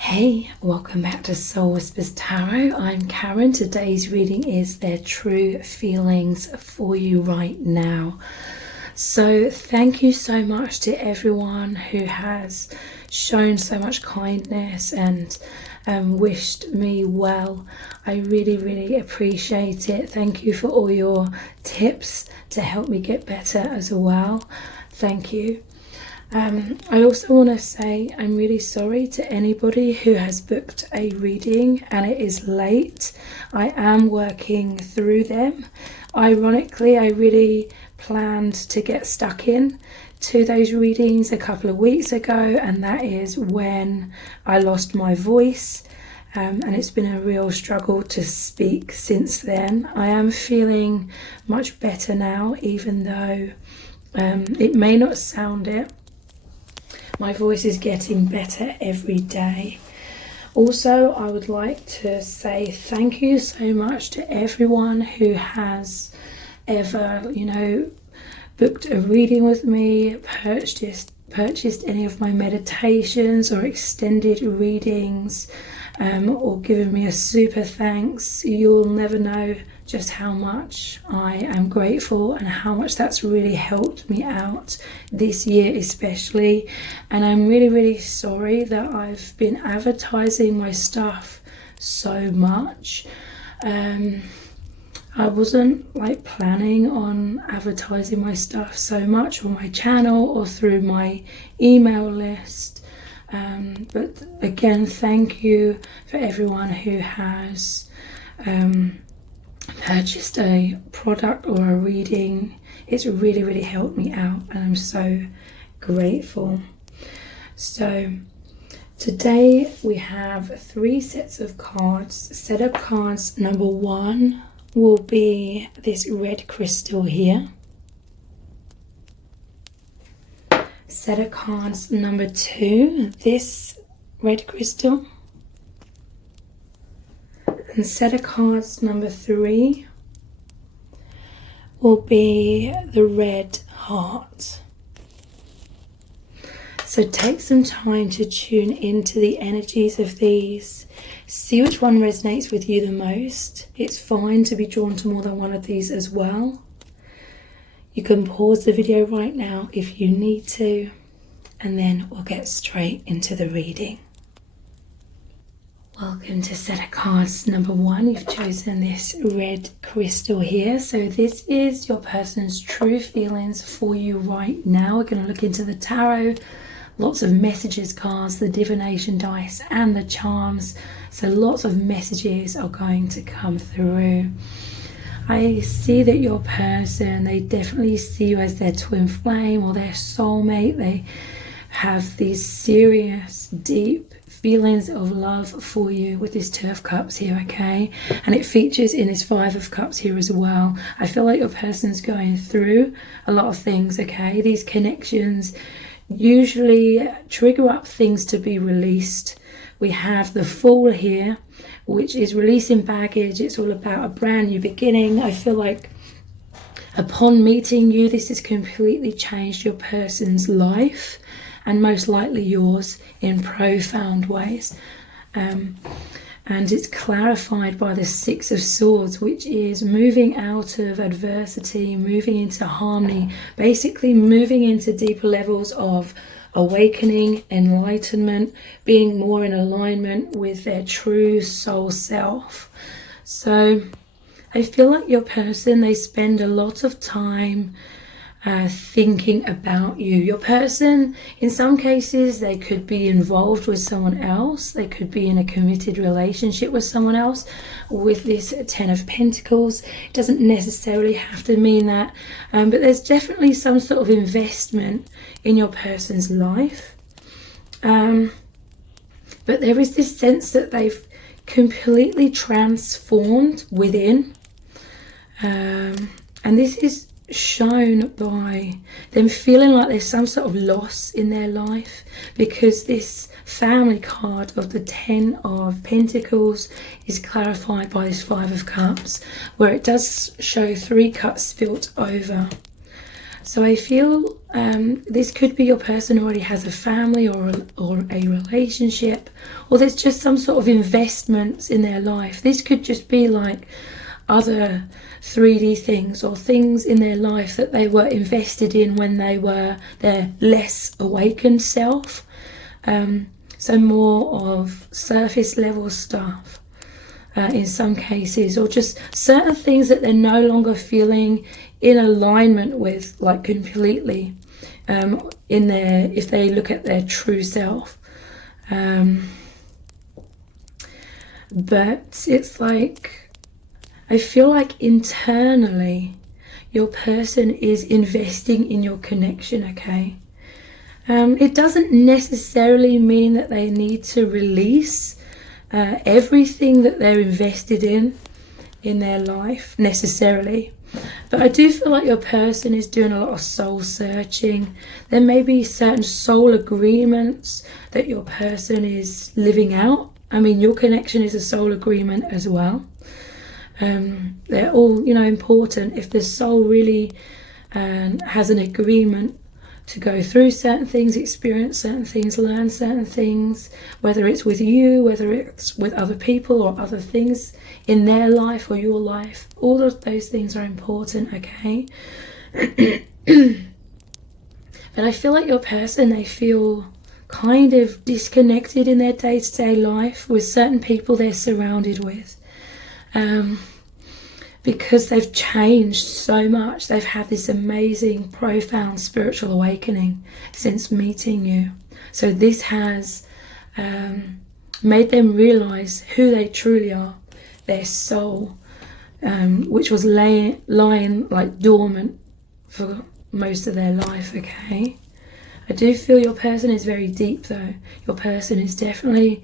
Hey, welcome back to Soul Whispers Tarot. I'm Karen. Today's reading is their true feelings for you right now. So thank you so much to everyone who has shown so much kindness and wished me well. I really appreciate it. Thank you for all your tips to help me get better as well. Thank you. I also want to say I'm really sorry to anybody who has booked a reading and it is late. I am working through them. Ironically, I really planned to get stuck in to those readings a couple of weeks ago, and that is when I lost my voice. And it's been a real struggle to speak since then. I am feeling much better now, even though it may not sound it. My voice is getting better every day. Also, I would like to say thank you so much to everyone who has ever, booked a reading with me, purchased any of my meditations or extended readings, or given me a super thanks. You'll never know just how much I am grateful and how much that's really helped me out this year especially. And I'm really sorry that I've been advertising my stuff so much. I wasn't planning on advertising my stuff so much on my channel or through my email list. But again, thank you for everyone who has purchased a product or a reading. It's really helped me out, and I'm so grateful. So today we have 3 sets of cards. Set of cards number 1 will be this red crystal here. Set of cards number 2, this red crystal. And set of cards number 3 will be the red heart. So take some time to tune into the energies of these. See which one resonates with you the most. It's fine to be drawn to more than one of these as well. You can pause the video right now if you need to, and then we'll get straight into the reading. Welcome to set of cards number 1. You've chosen this red crystal here. So this is your person's true feelings for you right now. We're going to look into the tarot, lots of messages cards, the divination dice and the charms. So lots of messages are going to come through. I see that your person, they definitely see you as their twin flame or their soulmate. They have these serious, deep feelings of love for you with this 2 of Cups here, okay? And it features in this 5 of Cups here as well. I feel like your person's going through a lot of things, okay? These connections usually trigger up things to be released. We have the Fool here, which is releasing baggage. It's all about a brand new beginning. I feel like upon meeting you, this has completely changed your person's life, and most likely yours in profound ways. And it's clarified by the 6 of Swords, which is moving out of adversity, moving into harmony, basically moving into deeper levels of awakening, enlightenment, being more in alignment with their true soul self. So I feel like your person, they spend a lot of time thinking about you. Your person, in some cases, they could be involved with someone else. They could be in a committed relationship with someone else. With this 10 of Pentacles, it doesn't necessarily have to mean that, but there's definitely some sort of investment in your person's life. But there is this sense that they've completely transformed within, and this is shown by them feeling like there's some sort of loss in their life, because this family card of the 10 of Pentacles is clarified by this 5 of Cups, where it does show 3 cups spilt over. So I feel this could be your person already has a family or a relationship, or there's just some sort of investments in their life. This could just be like other 3D things or things in their life that they were invested in when they were their less awakened self. So more of surface level stuff in some cases, or just certain things that they're no longer feeling in alignment with, like completely, in their, if they look at their true self. But it's like, I feel like internally your person is investing in your connection, okay? It doesn't necessarily mean that they need to release everything that they're invested in their life necessarily. But I do feel like your person is doing a lot of soul searching. There may be certain soul agreements that your person is living out. I mean, your connection is a soul agreement as well. They're all, important. If the soul really has an agreement to go through certain things, experience certain things, learn certain things, whether it's with you, whether it's with other people or other things in their life or your life, all of those things are important, okay? But I feel like your person, they feel kind of disconnected in their day-to-day life with certain people they're surrounded with. Because they've changed so much. They've had this amazing, profound spiritual awakening since meeting you. So this has made them realize who they truly are, their soul, which was lying like dormant for most of their life, okay? I do feel your person is very deep though. Your person is definitely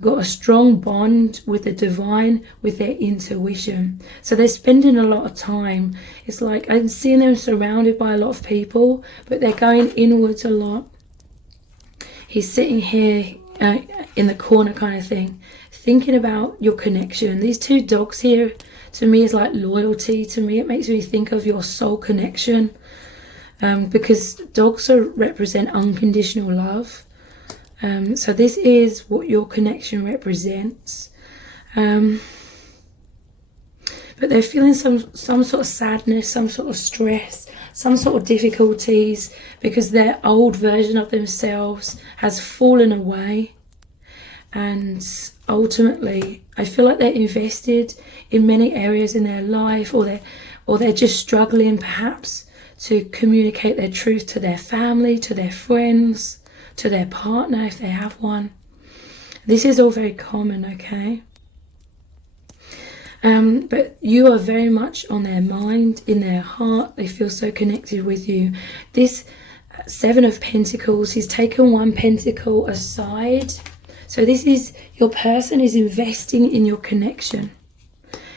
got a strong bond with the divine, with their intuition. So they're spending a lot of time. It's like I'm seeing them surrounded by a lot of people, but they're going inwards a lot. He's sitting here in the corner kind of thing, thinking about your connection. These two dogs here, to me, is like loyalty. To me, it makes me think of your soul connection, because dogs represent unconditional love. So this is what your connection represents. But they're feeling some sort of sadness, some sort of stress, some sort of difficulties, because their old version of themselves has fallen away. And ultimately, I feel like they're invested in many areas in their life, or they're just struggling perhaps to communicate their truth to their family, to their friends, to their partner if they have one. This is all very common, okay? But you are very much on their mind, in their heart. They feel so connected with you. This Seven of Pentacles, he's taken one pentacle aside. So this is, your person is investing in your connection.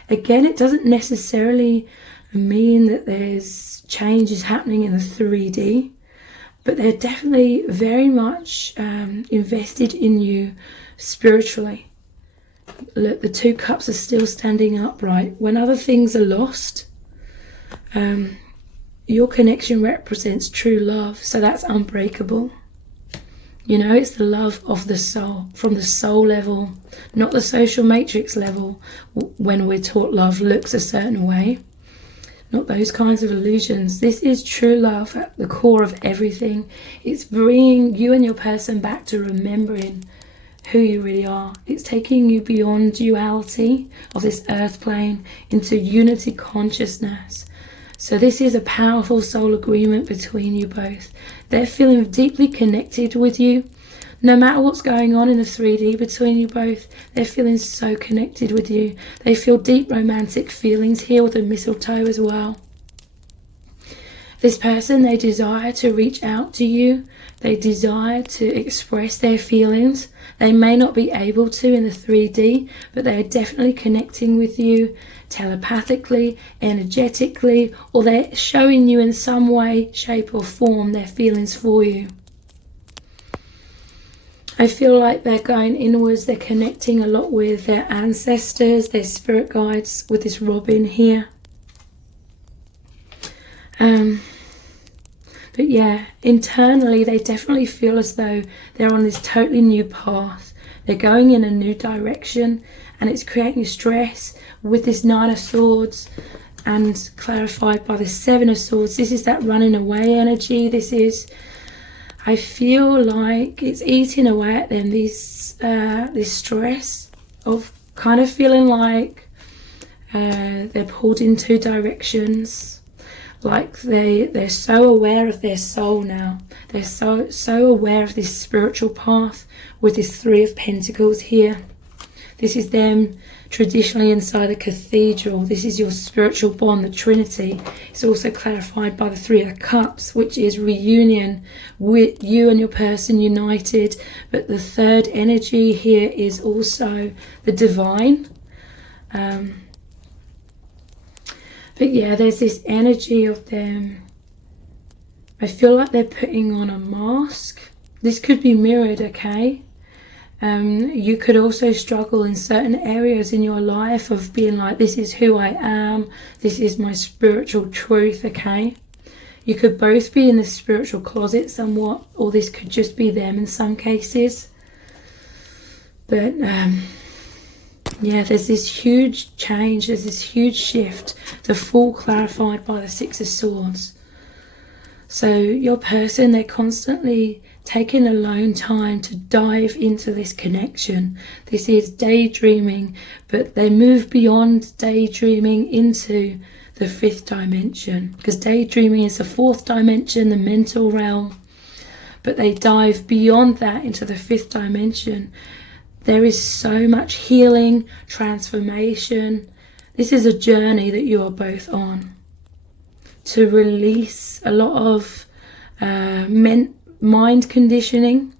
Again, it doesn't necessarily mean that there's changes happening in the 3D. But they're definitely very much invested in you spiritually. Look, the two cups are still standing upright. When other things are lost, your connection represents true love. So that's unbreakable. It's the love of the soul, from the soul level, not the social matrix level, when we're taught love looks a certain way. Not those kinds of illusions. This is true love at the core of everything. It's bringing you and your person back to remembering who you really are. It's taking you beyond duality of this earth plane into unity consciousness. So this is a powerful soul agreement between you both. They're feeling deeply connected with you. No matter what's going on in the 3D between you both, they're feeling so connected with you. They feel deep romantic feelings here with the mistletoe as well. This person, they desire to reach out to you. They desire to express their feelings. They may not be able to in the 3D, but they are definitely connecting with you telepathically, energetically, or they're showing you in some way, shape or form their feelings for you. I feel like they're going inwards. They're connecting a lot with their ancestors, their spirit guides, with this robin here. But yeah, internally they definitely feel as though they're on this totally new path. They're going in a new direction, and it's creating stress with this Nine of Swords, and clarified by the Seven of Swords. This is that running away energy. This is, I feel like it's eating away at them, this stress of kind of feeling like they're pulled in two directions. Like they're so aware of their soul now. They're so aware of this spiritual path with this Three of Pentacles here. This is them traditionally inside the cathedral. This is your spiritual bond, the Trinity. It's also clarified by the Three of Cups, which is reunion with you and your person united. But the third energy here is also the divine. But yeah, there's this energy of them. I feel like they're putting on a mask. This could be mirrored, okay? You could also struggle in certain areas in your life of being like, this is who I am, this is my spiritual truth, okay? You could both be in the spiritual closet somewhat, or this could just be them in some cases. But yeah, there's this huge change, there's this huge shift, the full clarified by the Six of Swords. So your person, they're constantly taking alone time to dive into this connection. This is daydreaming, but they move beyond daydreaming into the fifth dimension, because daydreaming is the fourth dimension, the mental realm, but they dive beyond that into the fifth dimension. There is so much healing, transformation. This is a journey that you are both on to release a lot of mind conditioning,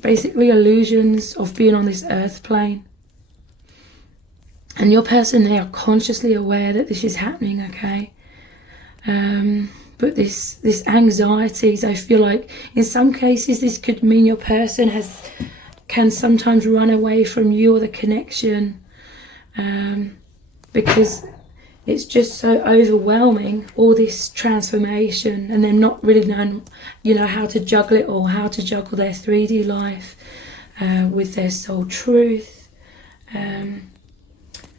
basically illusions of being on this earth plane. And your person, they are consciously aware that this is happening, okay? But this anxieties, I feel like in some cases this could mean your person can sometimes run away from you or the connection, because it's just so overwhelming, all this transformation, and them not really knowing, how to juggle it all, how to juggle their 3D life with their soul truth. And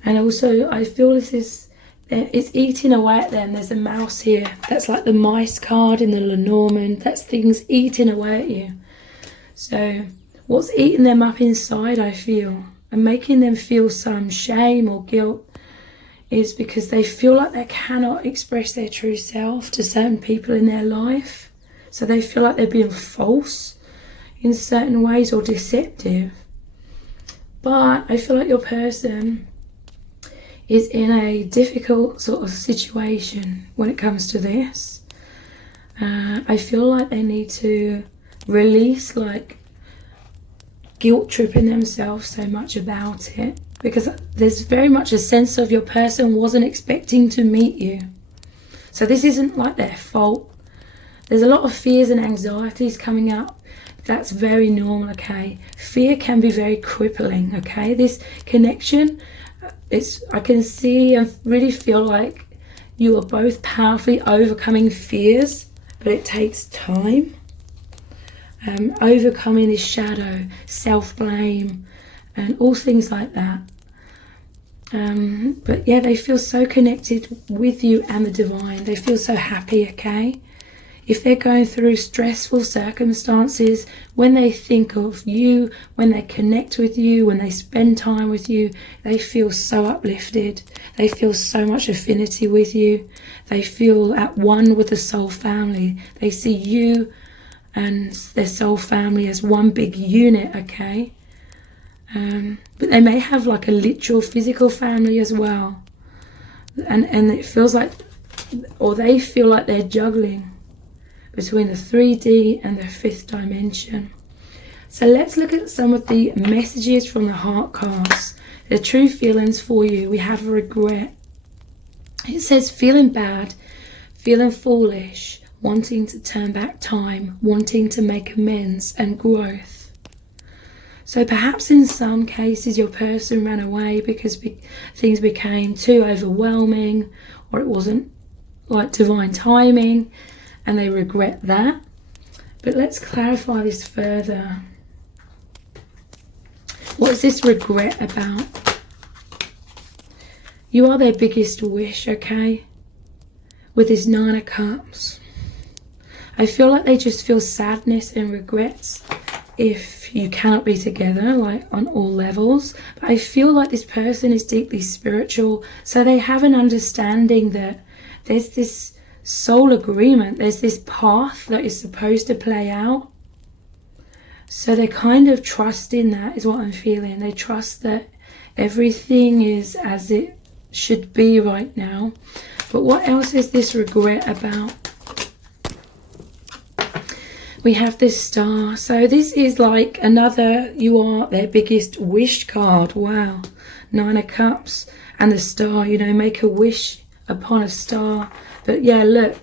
also, I feel it's eating away at them. There's a mouse here. That's like the mice card in the Lenormand. That's things eating away at you. So what's eating them up inside, I feel, and making them feel some shame or guilt, is because they feel like they cannot express their true self to certain people in their life. So they feel like they're being false in certain ways or deceptive. But I feel like your person is in a difficult sort of situation when it comes to this. I feel like they need to release, like, guilt tripping themselves so much about it, because there's very much a sense of your person wasn't expecting to meet you. So this isn't like their fault. There's a lot of fears and anxieties coming up. That's very normal, okay? Fear can be very crippling, okay? This connection, I can see and really feel like you are both powerfully overcoming fears, but it takes time. Overcoming this shadow, self-blame, and all things like that. But yeah, they feel so connected with you and the divine. They feel so happy, okay? If they're going through stressful circumstances, when they think of you, when they connect with you, when they spend time with you, they feel so uplifted. They feel so much affinity with you. They feel at one with the soul family. They see you and their soul family as one big unit, okay? But they may have like a literal physical family as well. And it feels like, or they feel like they're juggling between the 3D and the fifth dimension. So let's look at some of the messages from the heart cards. The true feelings for you. We have regret. It says feeling bad, feeling foolish, wanting to turn back time, wanting to make amends and growth. So perhaps in some cases your person ran away because things became too overwhelming, or it wasn't like divine timing. and they regret that. But let's clarify this further. What is this regret about? You are their biggest wish, okay? With this 9 of Cups. I feel like they just feel sadness and regrets if you cannot be together, like on all levels. But I feel like this person is deeply spiritual, so they have an understanding that there's this soul agreement, there's this path that is supposed to play out. So they kind of trust in that, is what I'm feeling. They trust that everything is as it should be right now. But what else is this regret about? We have this Star. So this is like another, you are their biggest wish card. Wow. 9 of Cups and the Star, you know, make a wish upon a star. But yeah, look,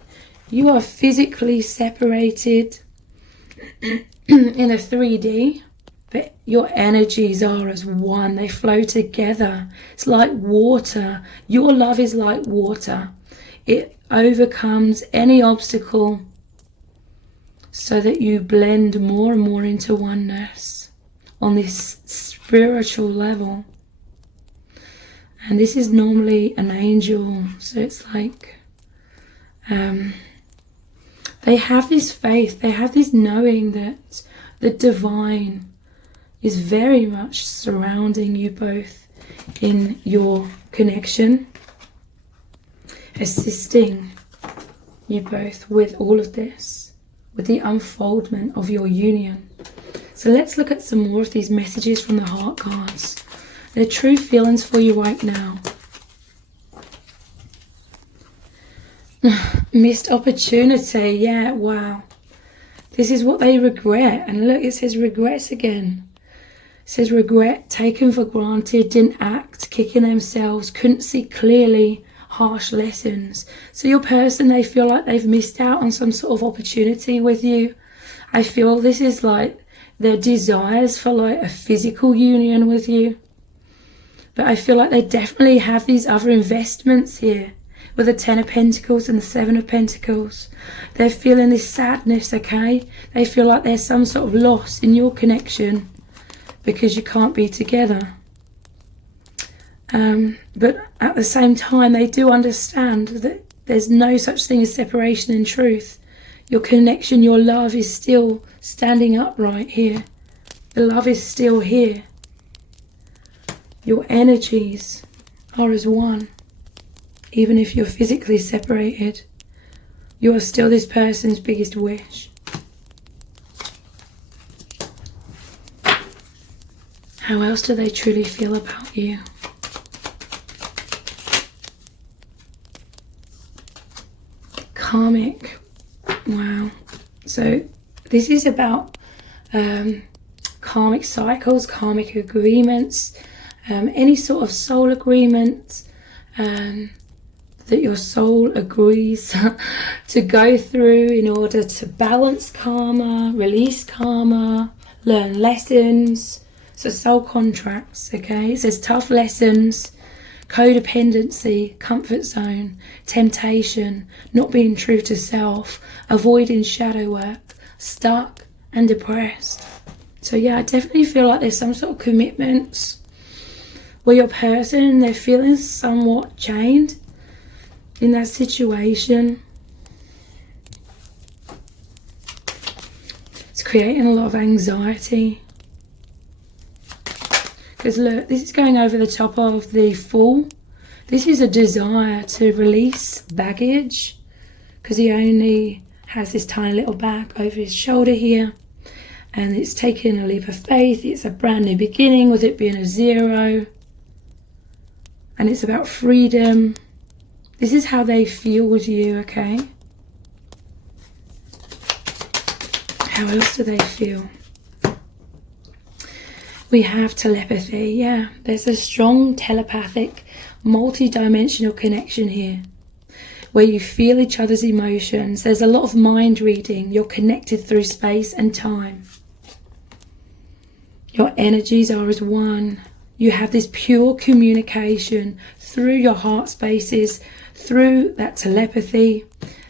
you are physically separated in a 3D, but your energies are as one. They flow together. It's like water. Your love is like water. It overcomes any obstacle so that you blend more and more into oneness on this spiritual level. And this is normally an angel, so it's like they have this faith, they have this knowing that the divine is very much surrounding you both in your connection, assisting you both with all of this, with the unfoldment of your union. So let's look at some more of these messages from the heart cards. Their true feelings for you right now. Missed opportunity. Yeah, wow. This is what they regret. And look, it says regrets again. It says regret, taken for granted, didn't act, kicking themselves, couldn't see clearly, harsh lessons. So your person, they feel like they've missed out on some sort of opportunity with you. I feel this is like their desires for like a physical union with you. But I feel like they definitely have these other investments here with the 10 of Pentacles and the 7 of Pentacles. They're feeling this sadness, okay? They feel like there's some sort of loss in your connection because you can't be together. But at the same time, they do understand that there's no such thing as separation in truth. Your connection, your love is still standing upright here. The love is still here. Your energies are as one. Even if you're physically separated, you are still this person's biggest wish. How else do they truly feel about you? Karmic. Wow. So this is about karmic cycles, karmic agreements, any sort of soul agreement that your soul agrees to go through in order to balance karma, release karma, learn lessons. So soul contracts, okay? It says tough lessons, codependency, comfort zone, temptation, not being true to self, avoiding shadow work, stuck and depressed. So yeah, I definitely feel like there's some sort of commitments where your person, they're feeling somewhat chained in that situation. It's creating a lot of anxiety. Because look, this is going over the top of the Fool. This is a desire to release baggage, because he only has this tiny little bag over his shoulder here. And it's taking a leap of faith. It's a brand new beginning with it being a 0. And it's about freedom. This is how they feel with you, okay? How else do they feel? We have telepathy, yeah. There's a strong telepathic, multi-dimensional connection here where you feel each other's emotions. There's a lot of mind reading. You're connected through space and time. Your energies are as one. You have this pure communication through your heart spaces, through that telepathy,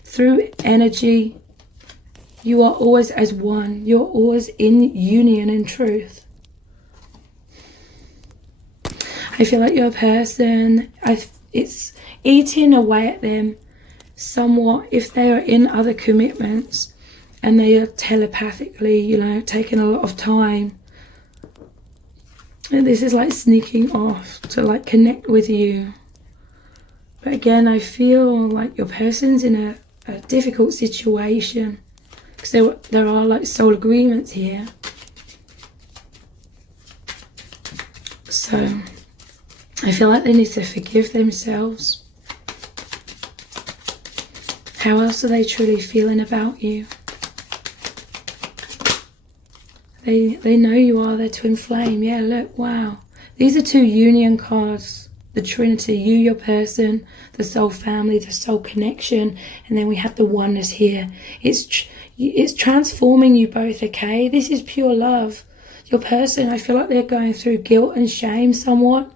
through energy You are always as one. You're always in union and truth. I feel like your person, it's eating away at them somewhat if they are in other commitments and they are telepathically, you know, taking a lot of time. And this is like sneaking off to like connect with you. But again, I feel like your person's in a difficult situation because there are like soul agreements here. So I feel like they need to forgive themselves. How else are they truly feeling about you? They know you are their twin flame. Yeah, look, wow. These are two union cards. The Trinity, you, your person, the soul family, the soul connection, and then we have the oneness here. It's transforming you both, okay? This is pure love. Your person, I feel like they're going through guilt and shame somewhat,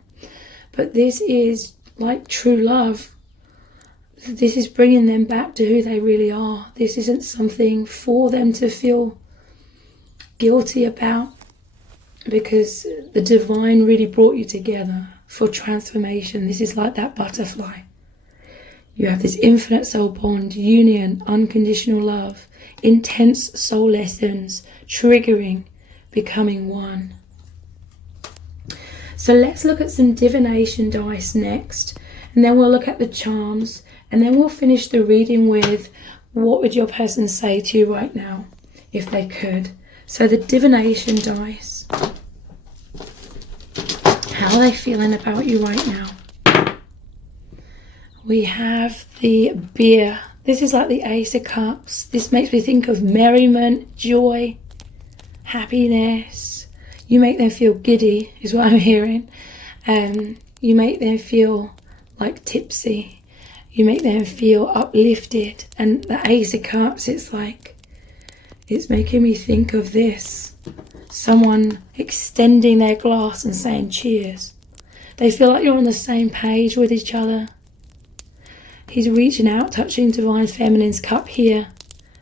but this is like true love. This is bringing them back to who they really are. This isn't something for them to feel guilty about, because the divine really brought you together for transformation. This is like that butterfly. You have this infinite soul bond, union, unconditional love, intense soul lessons, triggering, becoming one. So let's look at some divination dice next, and then we'll look at the charms, and then we'll finish the reading with what would your person say to you right now if they could. So the divination dice. How are they feeling about you right now? We have the beer. This is like the Ace of Cups. This makes me think of merriment, joy, happiness. You make them feel giddy, is what I'm hearing. You make them feel like tipsy. You make them feel uplifted. And the Ace of Cups, it's making me think of this. Someone extending their glass and saying cheers. They feel like you're on the same page with each other. He's reaching out, touching Divine Feminine's cup here.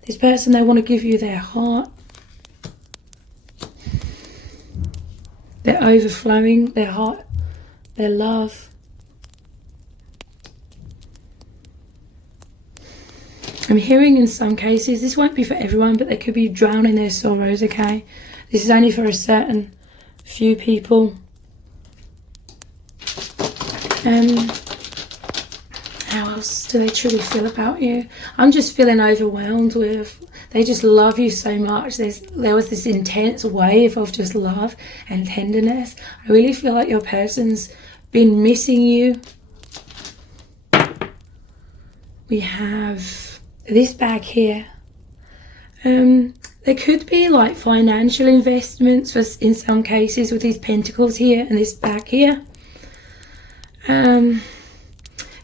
This person, they want to give you their heart. They're overflowing their heart, their love. I'm hearing in some cases, this won't be for everyone, but they could be drowning their sorrows, okay? This is only for a certain few people. How else do they truly feel about you? I'm just feeling overwhelmed with, they just love you so much. There was this intense wave of just love and tenderness. I really feel like your person's been missing you. We have this bag here. There could be like financial investments in some cases with these pentacles here and this bag here.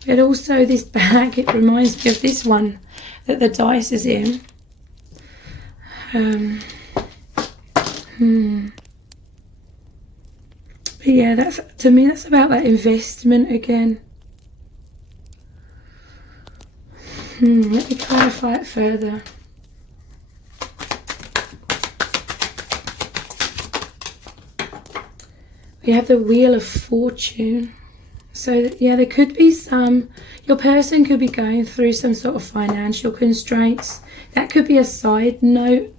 But also this bag, it reminds me of this one that the dice is in. But yeah, to me that's about that investment again. Let me clarify it further. We have the Wheel of Fortune. So yeah, there could be your person could be going through some sort of financial constraints. That could be a side note,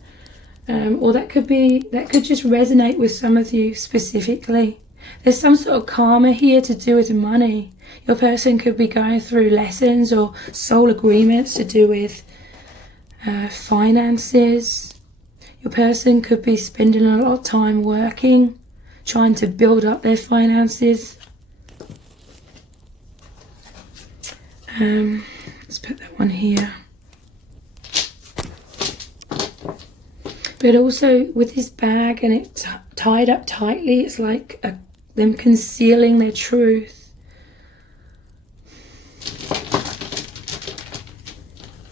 or that could just resonate with some of you specifically. There's some sort of karma here to do with money. Your person could be going through lessons or soul agreements to do with finances. Your person could be spending a lot of time working, trying to build up their finances. Let's put that one here. But also with this bag and it tied up tightly, it's like them concealing their truth.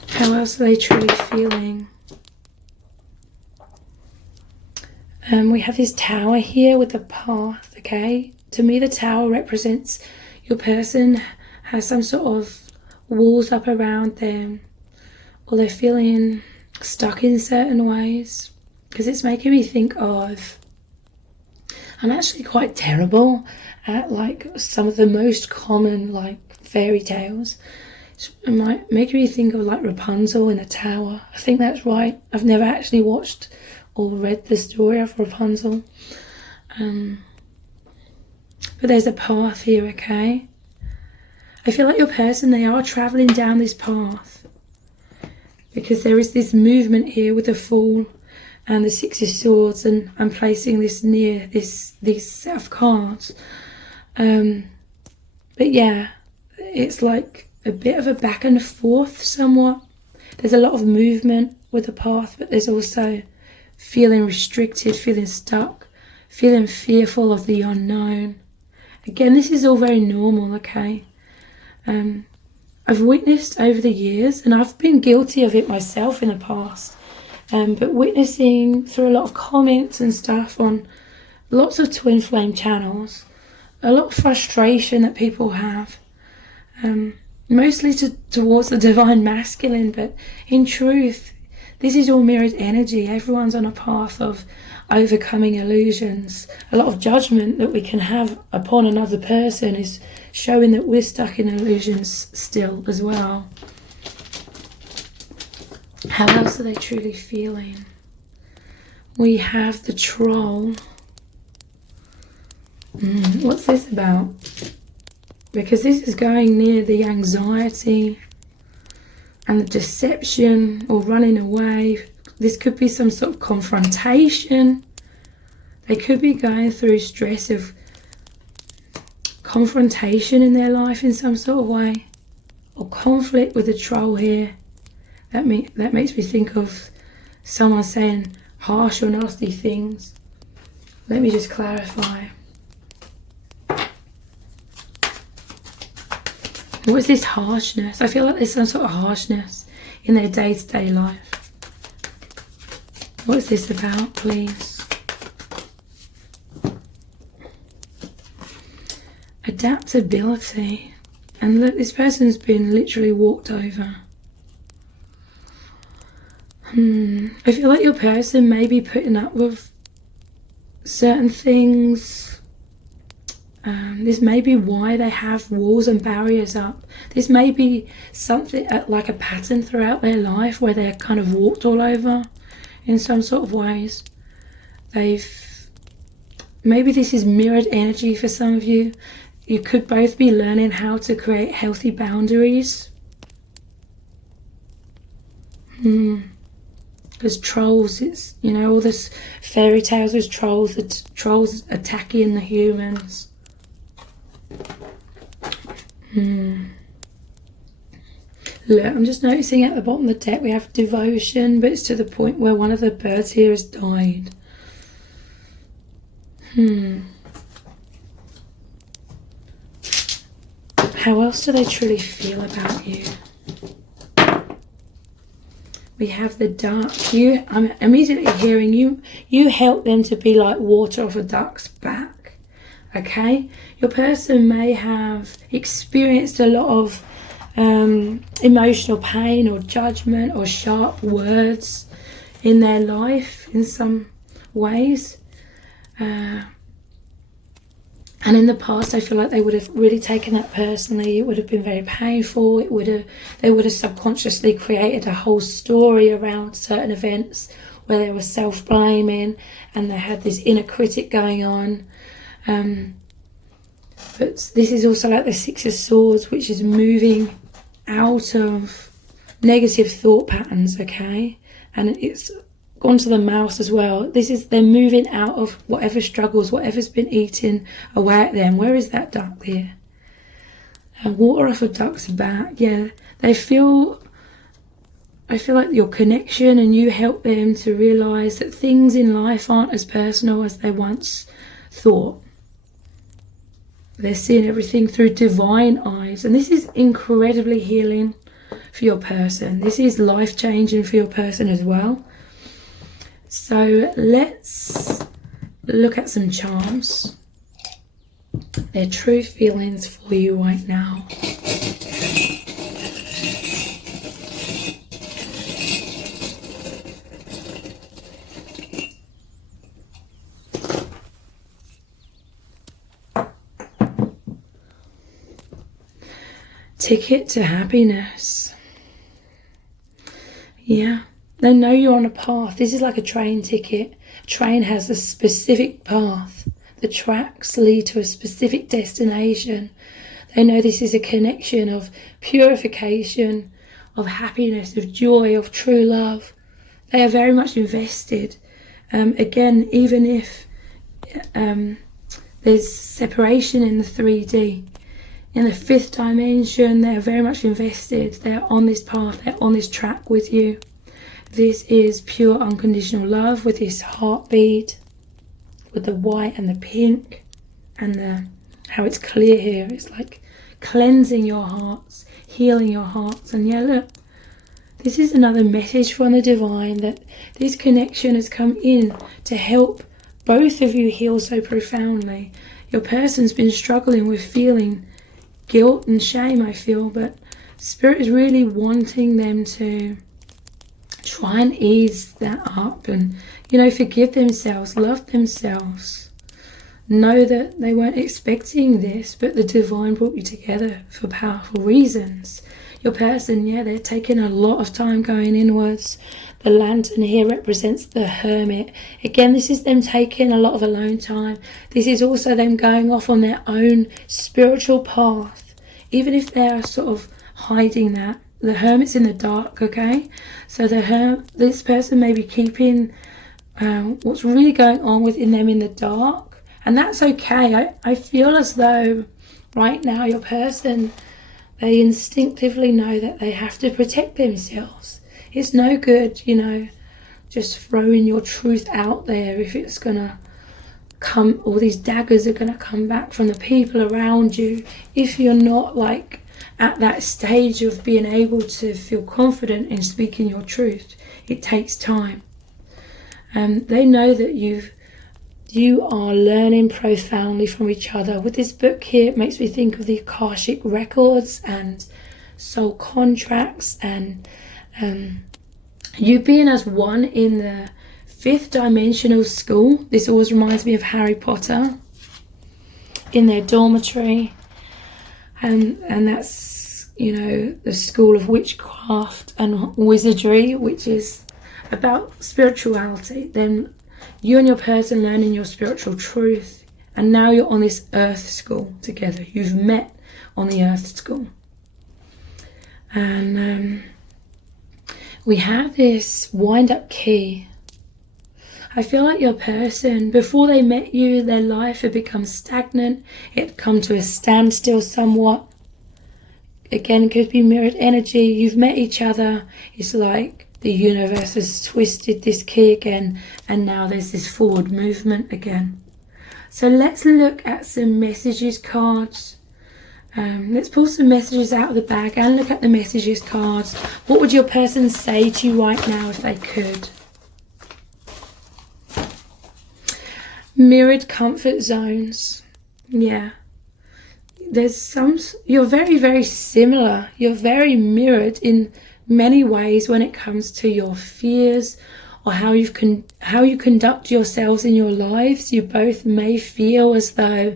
How else are they truly feeling? We have this tower here with the path, okay? To me, the tower represents your person has some sort of walls up around them, or they're feeling stuck in certain ways, because it's making me think of, I'm actually quite terrible at like some of the most common like fairy tales. It might make me think of like Rapunzel in a tower. I think that's right. I've never actually watched or read the story of Rapunzel. But there's a path here, okay? I feel like your person, they are travelling down this path, because there is this movement here with the Fool and the Six of Swords, and I'm placing this near these set of cards. But yeah, it's like a bit of a back and forth somewhat. There's a lot of movement with the path, but there's also feeling restricted, feeling stuck, feeling fearful of the unknown. Again, this is all very normal, okay? I've witnessed over the years, and I've been guilty of it myself in the past, but witnessing through a lot of comments and stuff on lots of twin flame channels, a lot of frustration that people have, mostly towards the divine masculine, but in truth, this is all mirrored energy. Everyone's on a path of overcoming illusions. A lot of judgment that we can have upon another person is showing that we're stuck in illusions still as well. How else are they truly feeling? We have the Troll. What's this about? Because this is going near the anxiety and the deception or running away. This could be some sort of confrontation. They could be going through stress of confrontation in their life in some sort of way, or conflict with the Troll here. That makes me think of someone saying harsh or nasty things. Let me just clarify. What is this harshness? I feel like there's some sort of harshness in their day-to-day life. What is this about, please? Adaptability. And look, this person's been literally walked over. I feel like your person may be putting up with certain things. This may be why they have walls and barriers up. This may be something like a pattern throughout their life where they're kind of walked all over in some sort of ways. Maybe this is mirrored energy for some of you. You could both be learning how to create healthy boundaries. Because trolls, it's, you know, all this fairy tales with trolls, the trolls attacking the humans. Look, I'm just noticing at the bottom of the deck we have devotion, but it's to the point where one of the birds here has died. How else do they truly feel about you? We have the duck. I'm immediately hearing you help them to be like water off a duck's back. Okay? Your person may have experienced a lot of emotional pain or judgment or sharp words in their life in some ways. And in the past, I feel like they would have really taken that personally. It would have been very painful. They would have subconsciously created a whole story around certain events where they were self-blaming and they had this inner critic going on. But this is also like the Six of Swords, which is moving out of negative thought patterns, okay? And it's gone to the mouse as well. They're moving out of whatever struggles, whatever's been eating away at them. Where is that duck there? Water off a duck's back. Yeah, I feel like your connection and you help them to realise that things in life aren't as personal as they once thought. They're seeing everything through divine eyes, and this is incredibly healing for your person. This is life-changing for your person as well. So let's look at some charms. Their true feelings for you right now. ticket to happiness. Yeah, they know you're on a path. This is like a train ticket. A train has a specific path. The tracks lead to a specific destination. They know this is a connection of purification, of happiness, of joy, of true love. They are very much invested. Again, even if there's separation in the 3D, in the 5th dimension, they're very much invested. They're on this path, they're on this track with you. This is pure unconditional love with this heartbeat, with the white and the pink, and how it's clear here. It's like cleansing your hearts, healing your hearts. And yeah, look, this is another message from the divine, that this connection has come in to help both of you heal so profoundly. Your person's been struggling with feeling guilt and shame, I feel, but Spirit is really wanting them to try and ease that up and, forgive themselves, love themselves. Know that they weren't expecting this, but the divine brought you together for powerful reasons. Your person, they're taking a lot of time going inwards. The lantern here represents the hermit. Again, this is them taking a lot of alone time. This is also them going off on their own spiritual path, even if they are sort of hiding that. The hermit's in the dark, okay? So this person may be keeping what's really going on within them in the dark, and that's okay. I feel as though right now your person, they instinctively know that they have to protect themselves. It's no good, just throwing your truth out there if it's gonna come, all these daggers are gonna come back from the people around you if you're not like at that stage of being able to feel confident in speaking your truth. It takes time. They know that you are learning profoundly from each other. With this book here, it makes me think of the Akashic records and soul contracts, and you being as one in the 5th dimensional school. This always reminds me of Harry Potter in their dormitory, and that's the school of witchcraft and wizardry, which is about spirituality. Then you and your person learning your spiritual truth, and now you're on this earth school together. You've met on the earth school, and we have this wind-up key. I feel like your person, before they met you, their life had become stagnant. It had come to a standstill somewhat. Again, it could be mirrored energy. You've met each other. It's like the universe has twisted this key again, and now there's this forward movement again. So let's look at some messages cards. Let's pull some messages out of the bag and look at the messages cards. What would your person say to you right now if they could? Mirrored comfort zones. Yeah. You're very, very similar. You're very mirrored in many ways when it comes to your fears or how you conduct yourselves in your lives. You both may feel as though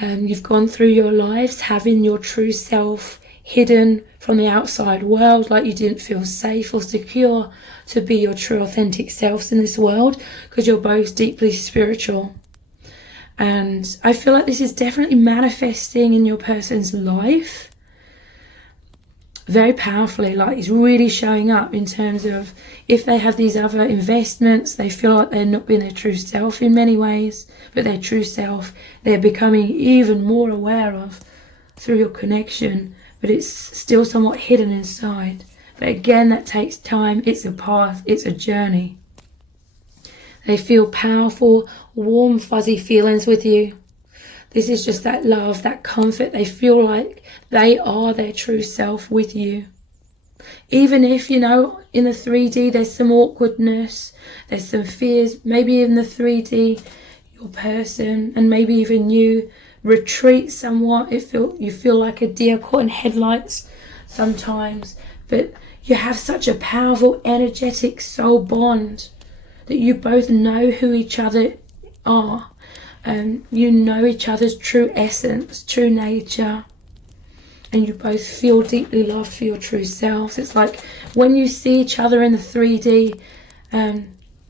you've gone through your lives having your true self hidden from the outside world, like you didn't feel safe or secure to be your true authentic selves in this world, because you're both deeply spiritual. And I feel like this is definitely manifesting in your person's life very powerfully. Like, it's really showing up in terms of if they have these other investments, they feel like they're not being their true self in many ways, but their true self they're becoming even more aware of through your connection, but it's still somewhat hidden inside. But again, that takes time. It's a path, it's a journey. They feel powerful, warm, fuzzy feelings with you. This is just that love, that comfort. They feel like they are their true self with you. Even if, in the 3D, there's some awkwardness, there's some fears, maybe in the 3D, your person and maybe even you retreat somewhat. You feel like a deer caught in headlights sometimes, but you have such a powerful, energetic soul bond that you both know who each other are, and you know each other's true essence, true nature. and you both feel deeply loved for your true selves. It's like when you see each other in the 3D,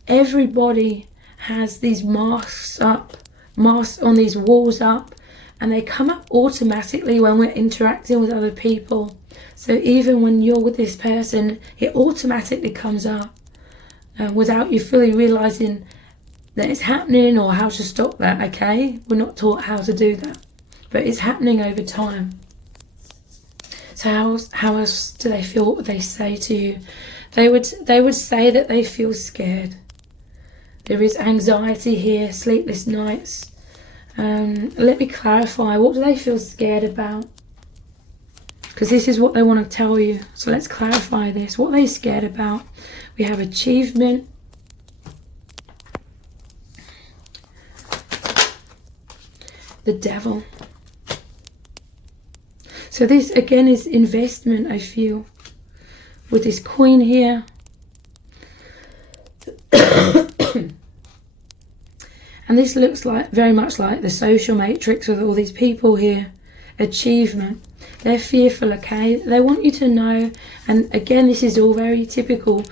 everybody has these masks on these walls up, and they come up automatically when we're interacting with other people. So even when you're with this person, it automatically comes up without you fully realizing that it's happening or how to stop that, okay? We're not taught how to do that, but it's happening over time. So how else do they feel? What would they say to you? They would say that they feel scared. There is anxiety here, sleepless nights. Let me clarify. What do they feel scared about? Because this is what they want to tell you. So let's clarify this. What are they scared about? We have achievement. The devil. So this again is investment, I feel, with this queen here. And this looks like very much like the social matrix with all these people here. Achievement. They're fearful, okay? They want you to know, and again, this is all very typical.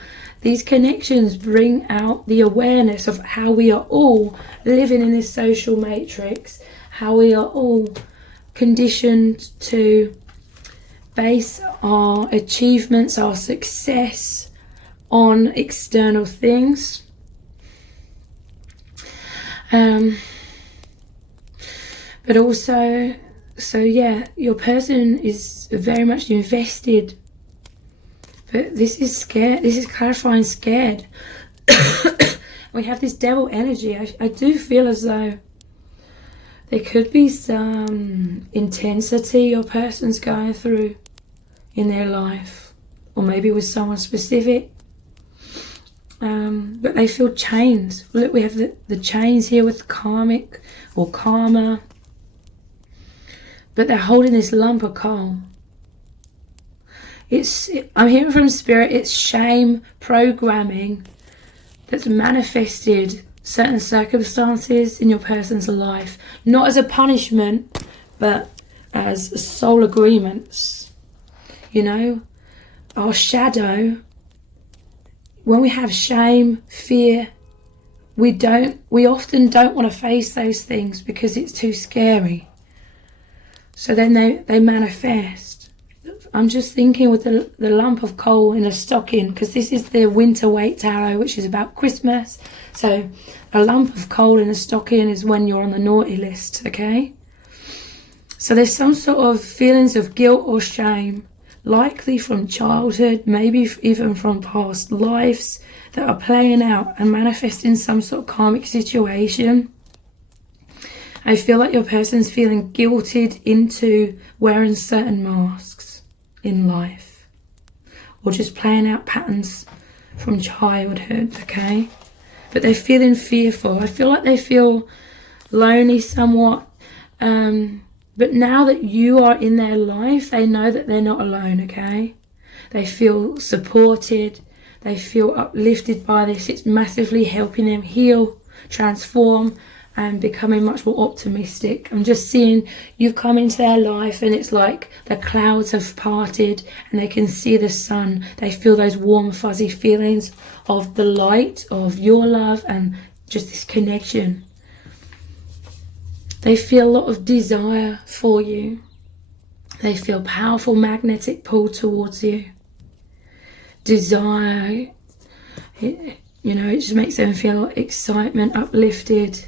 These connections bring out the awareness of how we are all living in this social matrix, how we are all conditioned to base our achievements, our success on external things. But also, so yeah, your person is very much invested. But this is scared. This is clarifying scared. We have this devil energy. I do feel as though there could be some intensity your person's going through in their life, or maybe with someone specific. But they feel chains. Look, we have the chains here with karmic or karma. But they're holding this lump of coal. I'm hearing from spirit, it's shame programming that's manifested certain circumstances in your person's life, not as a punishment, but as soul agreements. You know, our shadow, when we have shame, fear, we often don't want to face those things because it's too scary. So then they manifest. I'm just thinking with the lump of coal in a stocking, because this is the winter weight tarot, which is about Christmas. So a lump of coal in a stocking is when you're on the naughty list, okay? So there's some sort of feelings of guilt or shame, likely from childhood, maybe even from past lives, that are playing out and manifesting some sort of karmic situation. I feel like your person's feeling guilted into wearing certain masks in life, or just playing out patterns from childhood, okay? But they're feeling fearful. I feel like they feel lonely somewhat, but now that you are in their life, they know that they're not alone, okay? They feel supported, they feel uplifted by this. It's massively helping them heal, transform, and becoming much more optimistic. I'm just seeing you've come into their life and it's like the clouds have parted and they can see the sun. They feel those warm fuzzy feelings of the light of your love and just this connection. They feel a lot of desire for you. They feel powerful magnetic pull towards you. Desire, it just makes them feel excitement, uplifted.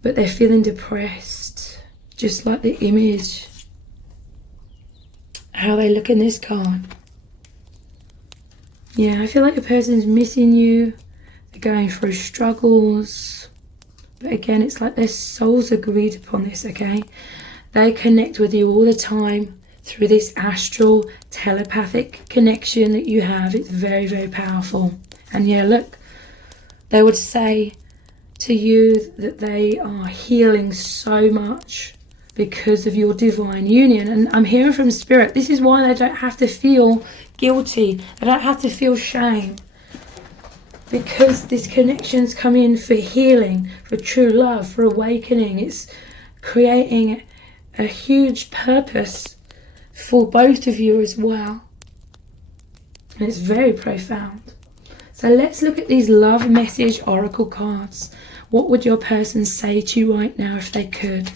But they're feeling depressed, just like the image. How they look in this card. Yeah, I feel like the person's missing you. They're going through struggles. But again, it's like their souls agreed upon this, okay? They connect with you all the time through this astral telepathic connection that you have. It's very, very powerful. And yeah, look, they would say to you that they are healing so much because of your divine union. And I'm hearing from spirit, this is why they don't have to feel guilty. They don't have to feel shame. Because this connection's come in for healing, for true love, for awakening. It's creating a huge purpose for both of you as well. And it's very profound. So let's look at these love message oracle cards. What would your person say to you right now if they could?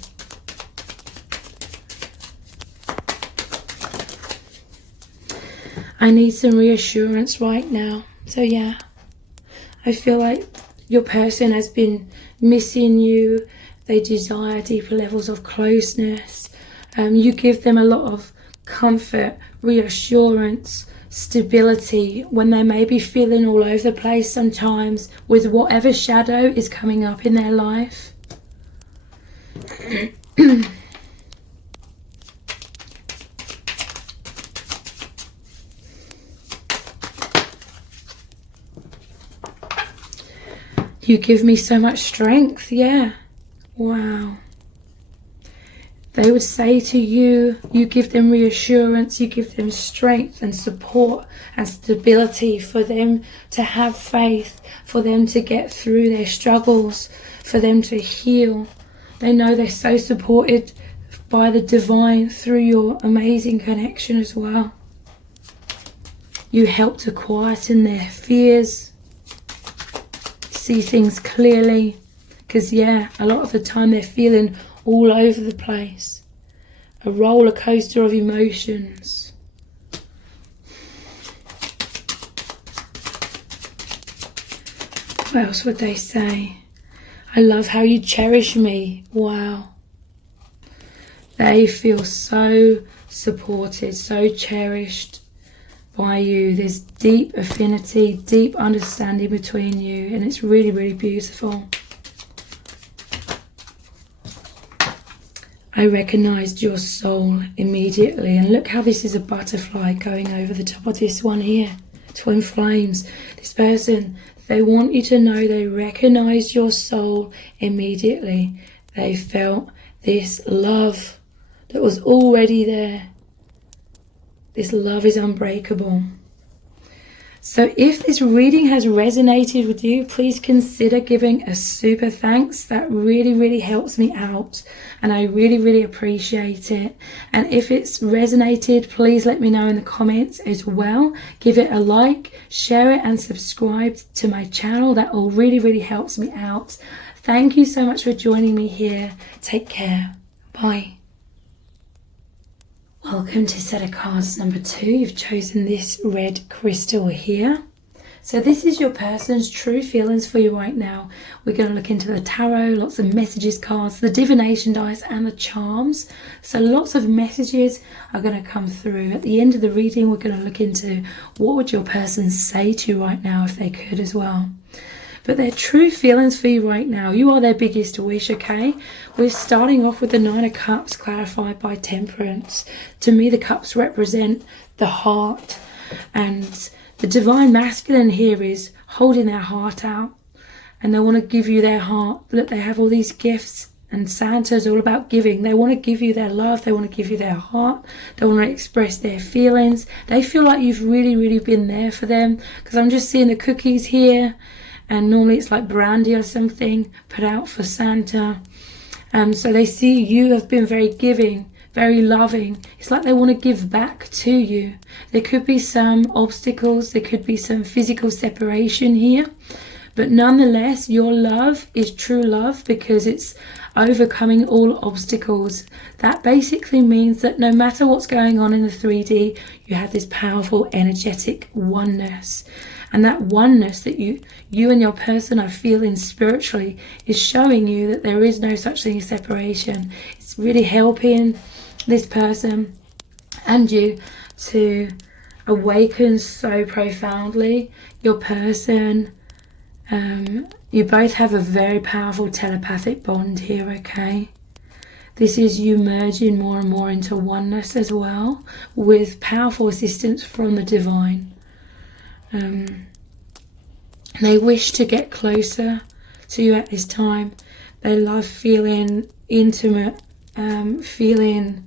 I need some reassurance right now. So yeah, I feel like your person has been missing you. They desire deeper levels of closeness. You give them a lot of comfort, reassurance, stability when they may be feeling all over the place sometimes with whatever shadow is coming up in their life. You give me so much strength, yeah. Wow. They would say to you, you give them reassurance, you give them strength and support and stability for them to have faith, for them to get through their struggles, for them to heal. They know they're so supported by the divine through your amazing connection as well. You help to quieten their fears, see things clearly, because yeah, a lot of the time they're feeling all over the place. A roller coaster of emotions. What else would they say? I love how you cherish me. Wow. They feel so supported, so cherished by you. There's deep affinity, deep understanding between you, and it's really, really beautiful. I recognized your soul immediately, and look how this is a butterfly going over the top of this one here. Twin flames. This person, they want you to know they recognized your soul immediately. They felt this love that was already there. This love is unbreakable. So if this reading has resonated with you, please consider giving a super thanks. That really, really helps me out, and I really, really appreciate it. And if it's resonated, please let me know in the comments as well. Give it a like, share it, and subscribe to my channel. That all really, really helps me out. Thank you so much for joining me here. Take care. Bye. Welcome to set of cards number 2. You've chosen this red crystal here. So this is your person's true feelings for you right now. We're going to look into the tarot, lots of messages cards, the divination dice and the charms. So lots of messages are going to come through. At the end of the reading, we're going to look into what would your person say to you right now if they could as well. But their true feelings for you right now, you are their biggest wish, okay? We're starting off with the 9 of Cups clarified by Temperance. To me, the cups represent the heart, and the divine masculine here is holding their heart out, and they want to give you their heart. Look, they have all these gifts, and Santa's all about giving. They want to give you their love, they want to give you their heart, they want to express their feelings. They feel like you've really, really been there for them, because I'm just seeing the cookies here. And normally it's like brandy or something put out for Santa. So they see you have been very giving, very loving. It's like they want to give back to you. There could be some obstacles. There could be some physical separation here. But nonetheless, your love is true love because it's overcoming all obstacles. That basically means that no matter what's going on in the 3D, you have this powerful energetic oneness. And that oneness that you and your person are feeling spiritually is showing you that there is no such thing as separation. It's really helping this person and you to awaken so profoundly. Your person, you both have a very powerful telepathic bond here, okay? This is you merging more and more into oneness as well, with powerful assistance from the divine. They wish to get closer to you at this time. They love feeling intimate, feeling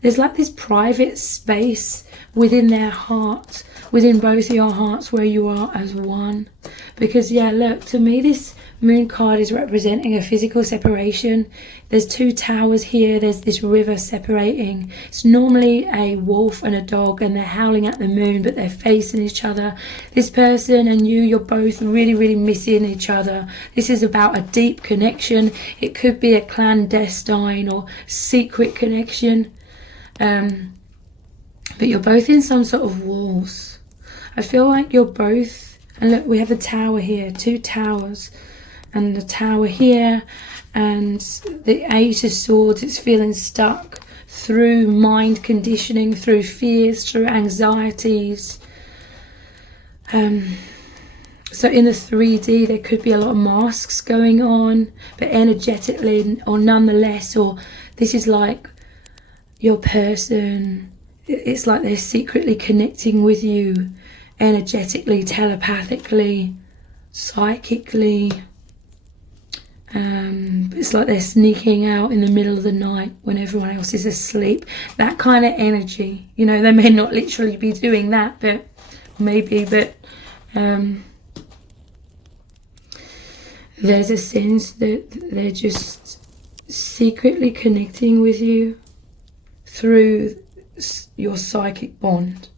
there's like this private space within their heart, within both of your hearts, where you are as one. Because yeah, look, to me this moon card is representing a physical separation. There's two towers here, there's this river separating. It's normally a wolf and a dog, and they're howling at the moon, but they're facing each other. This person and you're both really, really missing each other. This is about a deep connection. It could be a clandestine or secret connection, but you're both in some sort of walls. I feel like you're both, and look, we have a tower here, two towers, and the tower here, and the Eight of Swords. It's feeling stuck through mind conditioning, through fears, through anxieties. So in the 3D there could be a lot of masks going on, but energetically, or nonetheless, or this is like your person, it's like they're secretly connecting with you energetically, telepathically, psychically. It's like they're sneaking out in the middle of the night when everyone else is asleep. That kind of energy, you know, they may not literally be doing that, but maybe, but there's a sense that they're just secretly connecting with you through your psychic bond.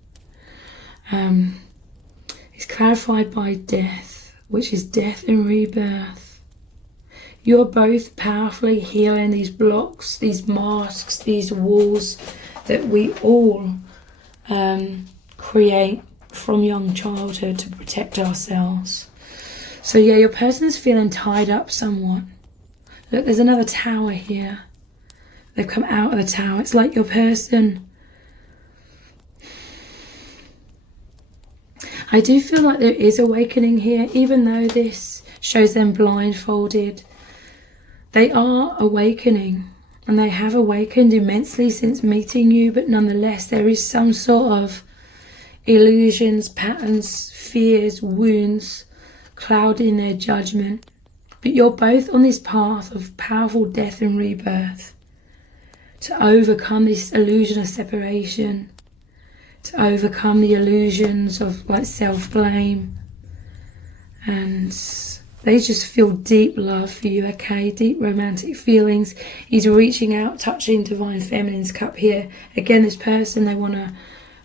It's clarified by death, which is death and rebirth. You're both powerfully healing these blocks, these masks, these walls that we all create from young childhood to protect ourselves. So yeah, your person's feeling tied up somewhat. Look, there's another tower here. They've come out of the tower. It's like your person, I do feel like there is awakening here, even though this shows them blindfolded. They are awakening, and they have awakened immensely since meeting you, but nonetheless there is some sort of illusions, patterns, fears, wounds clouding their judgment. But you're both on this path of powerful death and rebirth to overcome this illusion of separation, to overcome the illusions of like self-blame, and they just feel deep love for you, okay? Deep romantic feelings. He's reaching out, touching Divine Feminine's cup here. Again, this person, they want to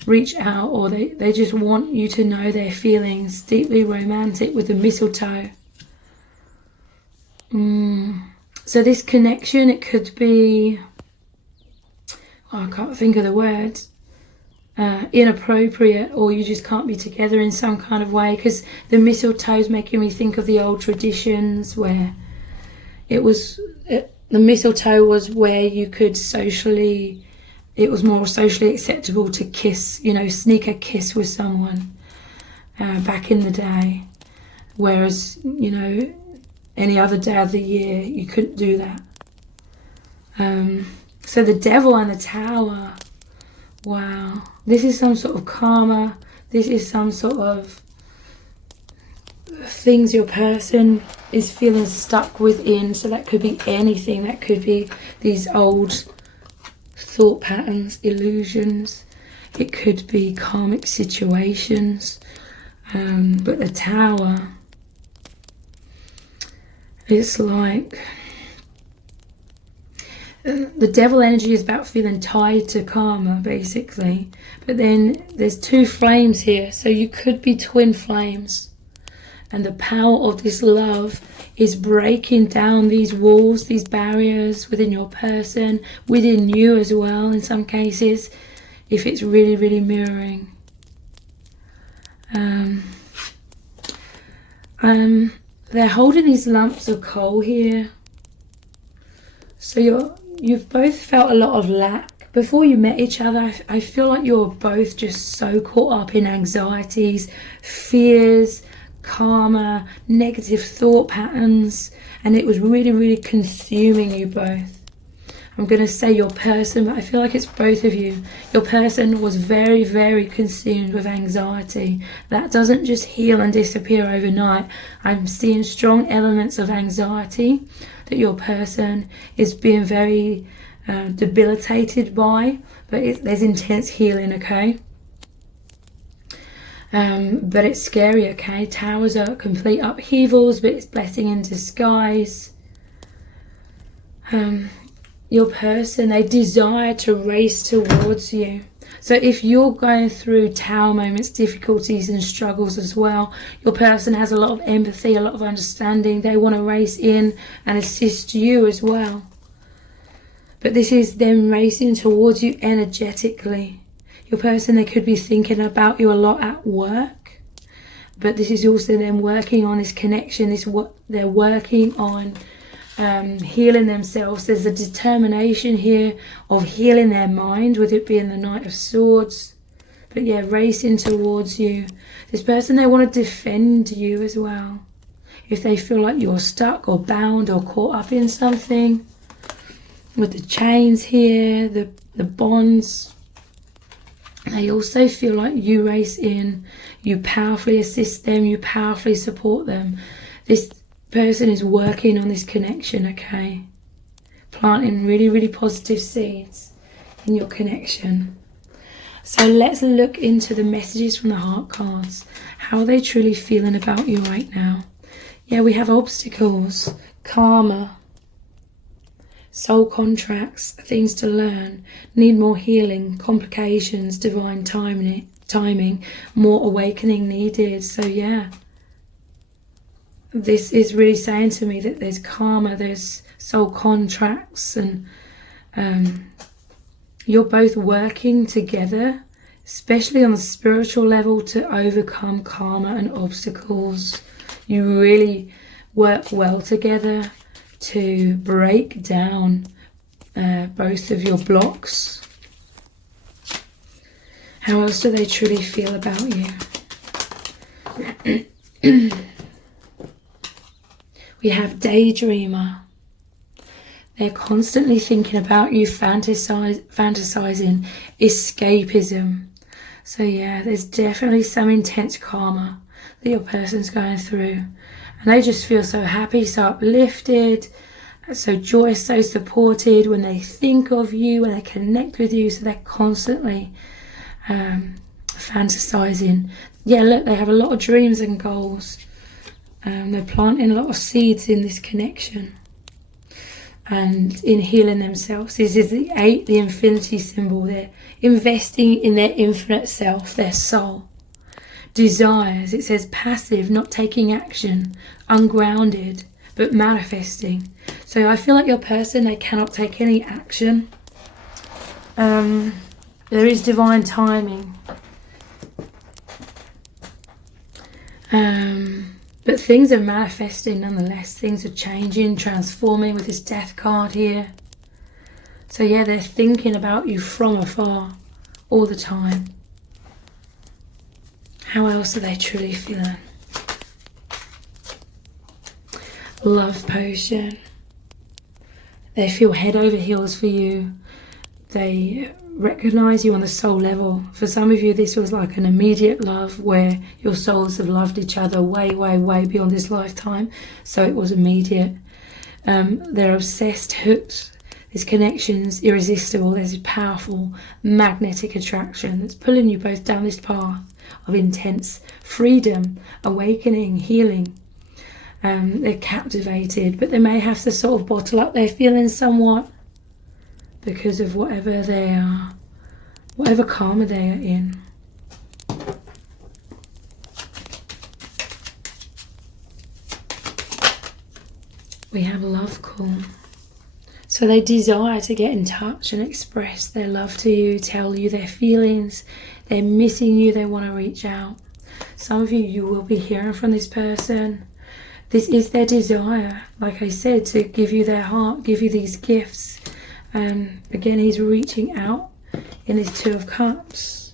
reach out, or they just want you to know their feelings. Deeply romantic with the mistletoe. So this connection, it could be, I can't think of the word, inappropriate, or you just can't be together in some kind of way, because the mistletoe is making me think of the old traditions where the mistletoe was where you could socially, it was more socially acceptable to kiss, you know, sneak a kiss with someone back in the day, whereas, you know, any other day of the year you couldn't do that. So the devil and the tower, wow, this is some sort of karma. This is some sort of things your person is feeling stuck within. So that could be anything. That could be these old thought patterns, illusions. It could be karmic situations. But the tower, it's like the devil energy is about feeling tied to karma, basically. But then there's two flames here, so you could be twin flames. And the power of this love is breaking down these walls, these barriers within your person, within you as well, in some cases, if it's really, really mirroring. They're holding these lumps of coal here. So you've both felt a lot of lack. Before you met each other, I feel like you were both just so caught up in anxieties, fears, karma, negative thought patterns, and it was really, really consuming you both. I'm going to say your person, but I feel like it's both of you. Your person was very, very consumed with anxiety. That doesn't just heal and disappear overnight. I'm seeing strong elements of anxiety, that your person is being very debilitated by, but there's intense healing, okay? But it's scary, okay? Towers are complete upheavals, but it's blessing in disguise. Your person, they desire to race towards you. So if you're going through tower moments, difficulties and struggles as well, your person has a lot of empathy, a lot of understanding. They want to race in and assist you as well. But this is them racing towards you energetically. Your person, they could be thinking about you a lot at work. But this is also them working on this connection. They're working on healing themselves. There's a determination here of healing their mind, with it being the Knight of Swords. But yeah, racing towards you. This person, they want to defend you as well. If they feel like you're stuck or bound or caught up in something. With the chains here, the bonds. They also feel like you race in. You powerfully assist them. You powerfully support them. This person is working on this connection, okay? Planting really, really positive seeds in your connection. So let's look into the messages from the heart cards. How are they truly feeling about you right now? Yeah, we have obstacles, karma, soul contracts, things to learn, need more healing, complications, divine timing, more awakening needed. So yeah. This is really saying to me that there's karma, there's soul contracts, and you're both working together, especially on the spiritual level, to overcome karma and obstacles. You really work well together to break down both of your blocks. How else do they truly feel about you? We have daydreamer. They're constantly thinking about you, fantasizing, escapism. So yeah, there's definitely some intense karma that your person's going through. And they just feel so happy, so uplifted, so joyous, so supported when they think of you, when they connect with you. So they're constantly fantasizing. Yeah, look, they have a lot of dreams and goals. They're planting a lot of seeds in this connection and in healing themselves. This is the 8, the infinity symbol. They're investing in their infinite self, their soul. Desires, it says passive, not taking action, ungrounded, but manifesting. So I feel like your person, they cannot take any action. There is divine timing. But things are manifesting nonetheless. Things are changing, transforming with this death card here. So yeah, they're thinking about you from afar all the time. How else are they truly feeling? Love potion. They feel head over heels for you. They recognize you on the soul level. For some of you, this was like an immediate love where your souls have loved each other way, way, way beyond this lifetime. So it was immediate. They're obsessed, hooked. This connection's irresistible. There's a powerful magnetic attraction that's pulling you both down this path of intense freedom, awakening, healing. They're captivated, but they may have to sort of bottle up their feelings somewhat because of whatever they are, whatever karma they are in. We have love call. So they desire to get in touch and express their love to you, tell you their feelings. They're missing you, they want to reach out. Some of you will be hearing from this person. This is their desire, like I said, to give you their heart, give you these gifts. Again, he's reaching out in his 2 of Cups.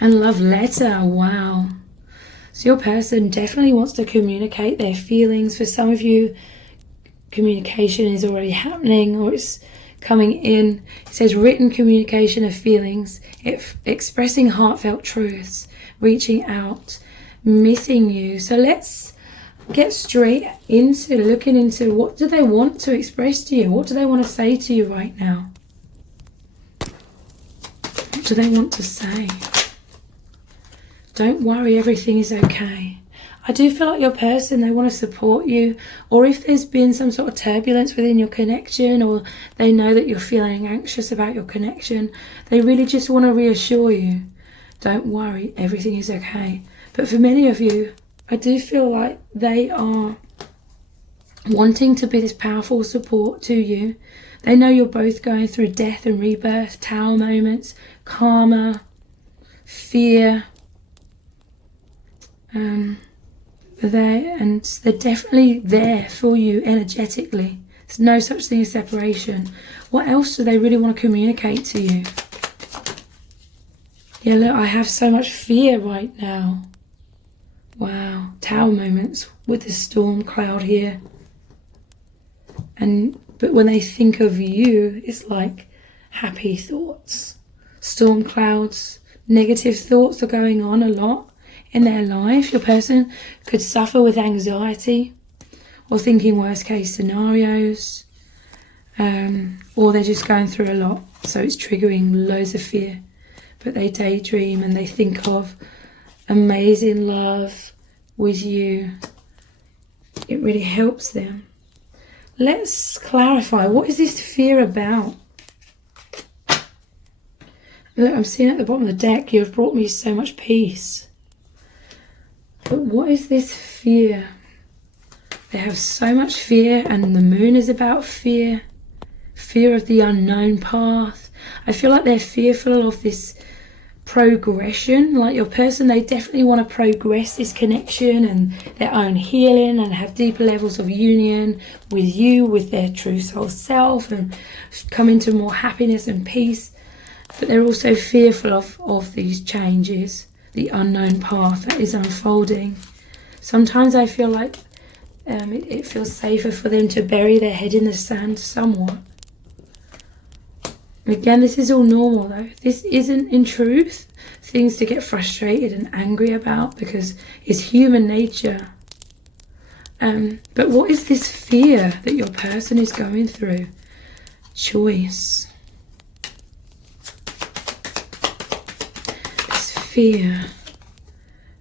And love letter, wow. So your person definitely wants to communicate their feelings. For some of you, communication is already happening, or it's coming in. It says written communication of feelings, expressing heartfelt truths, reaching out, missing you. So let's get straight into looking into what do they want to express to you? What do they want to say to you right now? What do they want to say? Don't worry, everything is okay. I do feel like your person, they want to support you, or if there's been some sort of turbulence within your connection, or they know that you're feeling anxious about your connection, they really just want to reassure you. Don't worry, everything is okay. But for many of you, I do feel like they are wanting to be this powerful support to you. They know you're both going through death and rebirth, tower moments, karma, fear. They're definitely there for you energetically. There's no such thing as separation. What else do they really want to communicate to you? Yeah, look, I have so much fear right now. Wow, tower moments with the storm cloud here. But when they think of you, it's like happy thoughts. Storm clouds, negative thoughts are going on a lot in their life. Your person could suffer with anxiety or thinking worst case scenarios, or they're just going through a lot, so it's triggering loads of fear. But they daydream and they think of amazing love with you. It really helps them. Let's clarify, what is this fear about? Look, I'm seeing at the bottom of the deck, you've brought me so much peace. But what is this fear? They have so much fear, and the moon is about fear. Fear of the unknown path. I feel like they're fearful of this progression. Like your person, they definitely want to progress this connection and their own healing and have deeper levels of union with you, with their true soul self, and come into more happiness and peace. But they're also fearful of these changes, the unknown path that is unfolding. Sometimes I feel like it feels safer for them to bury their head in the sand somewhat. Again, this is all normal though. This isn't in truth things to get frustrated and angry about, because it's human nature. But what is this fear that your person is going through? Choice. This fear.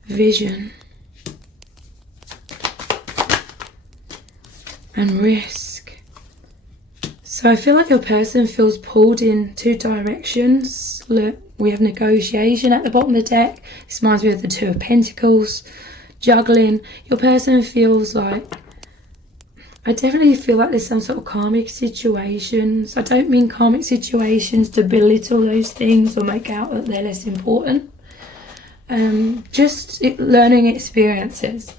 Vision. And risk. So I feel like your person feels pulled in two directions. Look, we have negotiation at the bottom of the deck. This reminds me of the Two of Pentacles. Juggling. Your person feels like, I definitely feel like there's some sort of karmic situations. I don't mean karmic situations to belittle those things or make out that they're less important. Just learning experiences.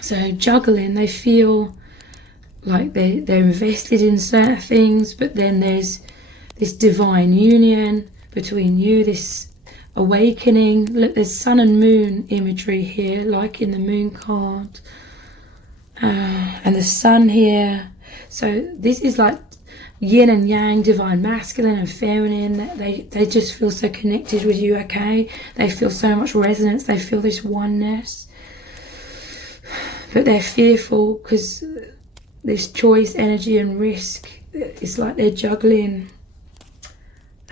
So juggling, they feel like they're invested in certain things, but then there's this divine union between you, this awakening. Look, there's sun and moon imagery here, like in the moon card, and the sun here. So this is like yin and yang, divine masculine and feminine. They just feel so connected with you, okay? They feel so much resonance. They feel this oneness. But they're fearful because this choice, energy and risk, it's like they're juggling.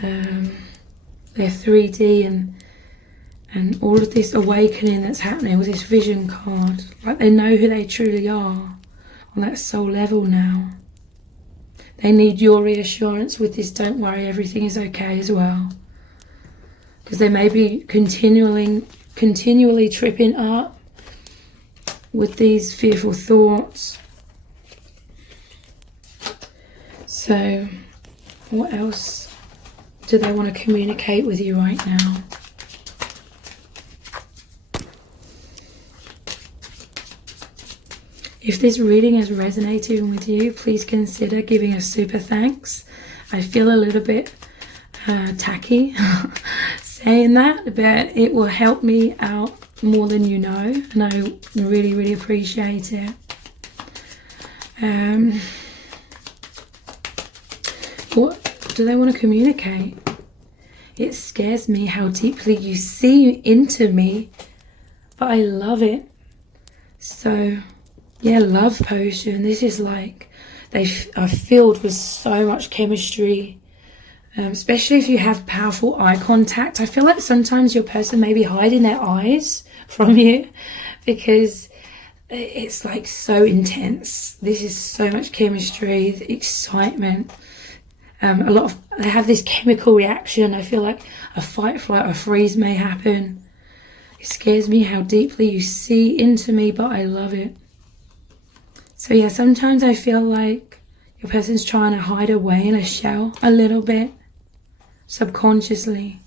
They're 3D and all of this awakening that's happening with this vision card. Like they know who they truly are on that soul level now. They need your reassurance with this don't worry, everything is okay as well. Because they may be continually tripping up with these fearful thoughts. So what else do they want to communicate with you right now? If this reading is resonating with you, please consider giving a super thanks. I feel a little bit tacky saying that, but it will help me out more than you know, and I really, really appreciate it. What do they want to communicate? It scares me how deeply you see into me, but I love it. So, yeah, love potion. This is like they are filled with so much chemistry, especially if you have powerful eye contact. I feel like sometimes your person may be hiding their eyes from you because it's like so intense. This is so much chemistry, excitement. They have this chemical reaction. I feel like a fight, flight, or freeze may happen. It scares me how deeply you see into me, but I love it. So yeah, sometimes I feel like your person's trying to hide away in a shell a little bit, subconsciously,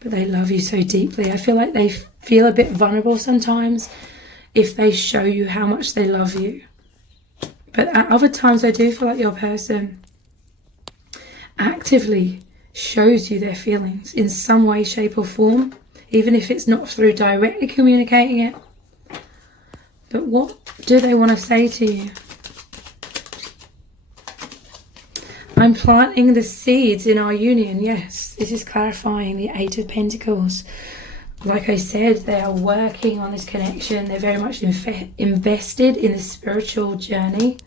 but they love you so deeply. I feel like they feel a bit vulnerable sometimes if they show you how much they love you. But at other times I do feel like your person actively shows you their feelings in some way, shape or form, even if it's not through directly communicating it. But what do they want to say to you? I'm planting the seeds in our union. Yes, this is clarifying the Eight of Pentacles. Like I said, they are working on this connection. They're very much invested in the spiritual journey.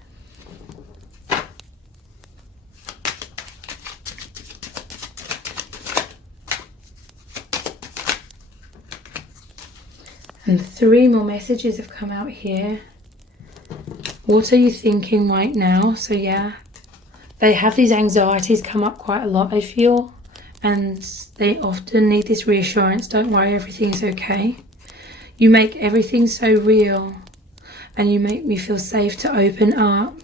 And 3 more messages have come out here. What are you thinking right now? So yeah, they have these anxieties come up quite a lot, I feel. And they often need this reassurance. Don't worry, everything's okay. You make everything so real. And you make me feel safe to open up.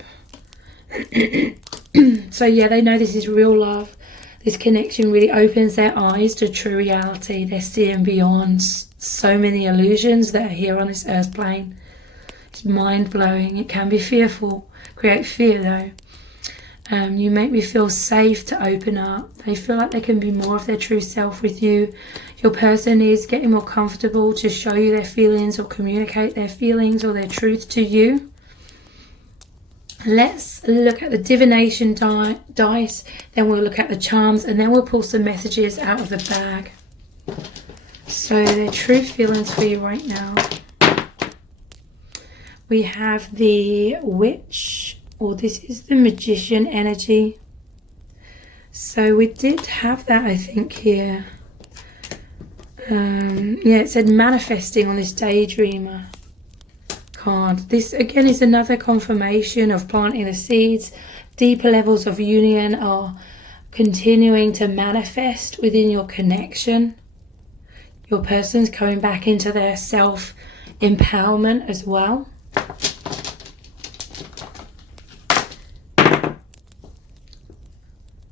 So yeah, they know this is real love. This connection really opens their eyes to true reality. They're seeing beyond so many illusions that are here on this earth plane. It's mind-blowing. It can be fearful. Create fear though. You make me feel safe to open up. They feel like they can be more of their true self with you. Your person is getting more comfortable to show you their feelings or communicate their feelings or their truth to you. Let's look at the divination dice, then we'll look at the charms, and then we'll pull some messages out of the bag. So their true feelings for you right now. We have the Witch, or this is the Magician energy. So we did have that, I think, here. Yeah, it said manifesting on this Daydreamer card. This again is another confirmation of planting the seeds. Deeper levels of union are continuing to manifest within your connection. Your person's coming back into their self-empowerment as well.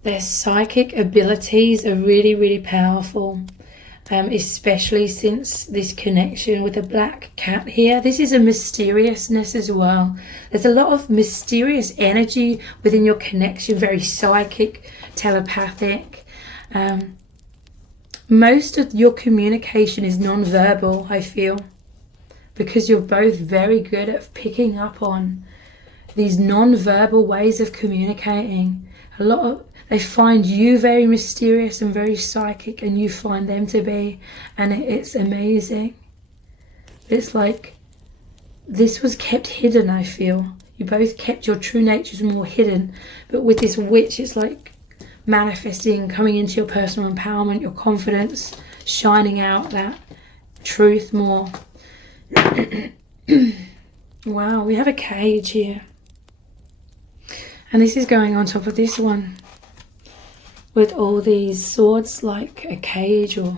Their psychic abilities are really, really powerful. Especially since this connection with the black cat here. This is a mysteriousness as well. There's a lot of mysterious energy within your connection, very psychic, telepathic. Most of your communication is non-verbal, I feel, because you're both very good at picking up on these non-verbal ways of communicating. They find you very mysterious and very psychic, and you find them to be, and it's amazing. It's like this was kept hidden, I feel. You both kept your true natures more hidden, but with this Witch, it's like manifesting, coming into your personal empowerment, your confidence, shining out that truth more. Wow, we have a cage here. And this is going on top of this one, with all these swords, like a cage. Or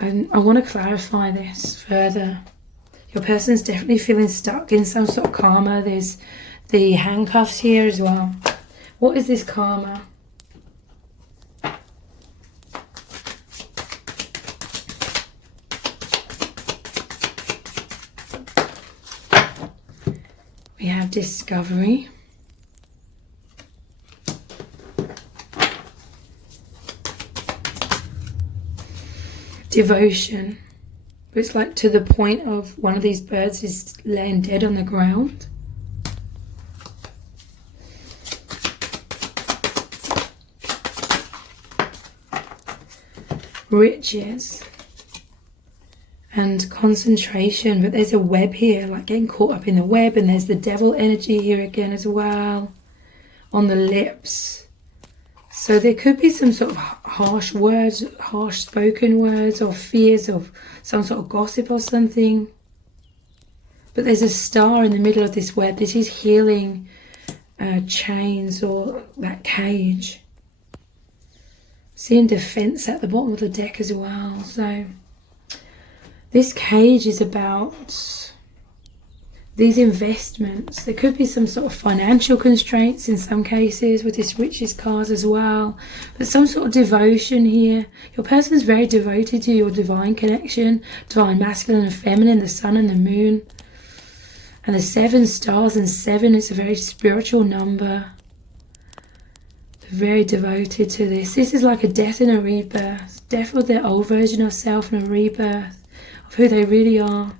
I want to clarify this further. Your person's definitely feeling stuck in some sort of karma. There's the handcuffs here as well. What is this karma? We have discovery. Devotion. It's like to the point of one of these birds is laying dead on the ground. riches and concentration. But there's a web here, like getting caught up in the web, and there's the devil energy here again as well on the lips. So there could be some sort of harsh words, harsh spoken words, or fears of some sort of gossip or something. But there's a star in the middle of this web. This is healing chains or that cage. Seeing defense at the bottom of the deck as well. So this cage is about these investments. There could be some sort of financial constraints in some cases with this riches card as well, but some sort of devotion here. Your person is very devoted to your divine connection, divine masculine and feminine, the sun and the moon. And the 7 stars, and 7 is a very spiritual number. They're very devoted to this. This is like a death and a rebirth. Death of their old version of self and a rebirth of who they really are.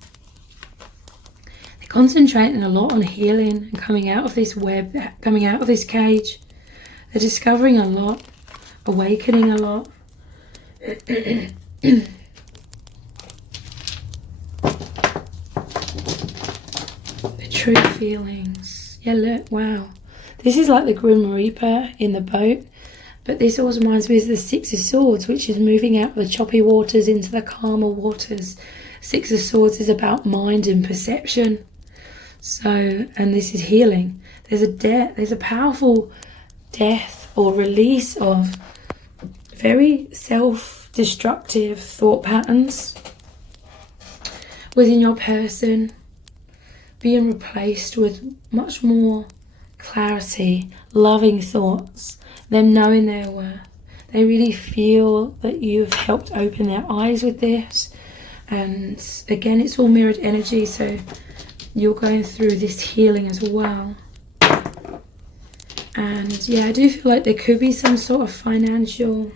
They're concentrating a lot on healing and coming out of this web, coming out of this cage. They're discovering a lot, awakening a lot. True feelings. Yeah, look, wow. This is like the Grim Reaper in the boat, but this also reminds me of the 6 of Swords, which is moving out of the choppy waters into the calmer waters. 6 of Swords is about mind and perception. So, and this is healing. There's a powerful death or release of very self-destructive thought patterns within your person, being replaced with much more clarity, loving thoughts, them knowing their worth. They really feel that you've helped open their eyes with this. And again, it's all mirrored energy, so you're going through this healing as well. And yeah, I do feel like there could be some sort of financial,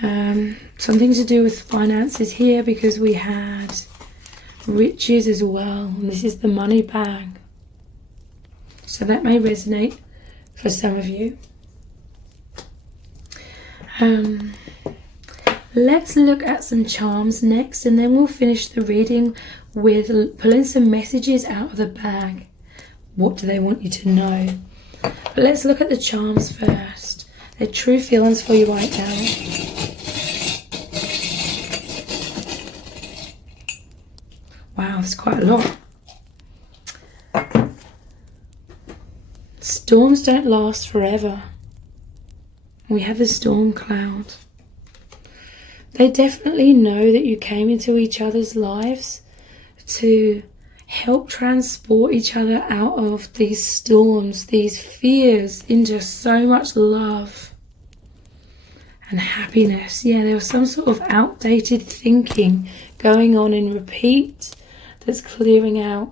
something to do with finances here, because we had riches as well, and this is the money bag, so that may resonate for some of you. Let's look at some charms next, and then we'll finish the reading with pulling some messages out of the bag. What do they want you to know? But let's look at the charms first. Their true feelings for you right now. Wow, that's quite a lot. Storms don't last forever. We have the storm cloud. They definitely know that you came into each other's lives to help transport each other out of these storms, these fears, into so much love and happiness. Yeah, there was some sort of outdated thinking going on in repeat that's clearing out.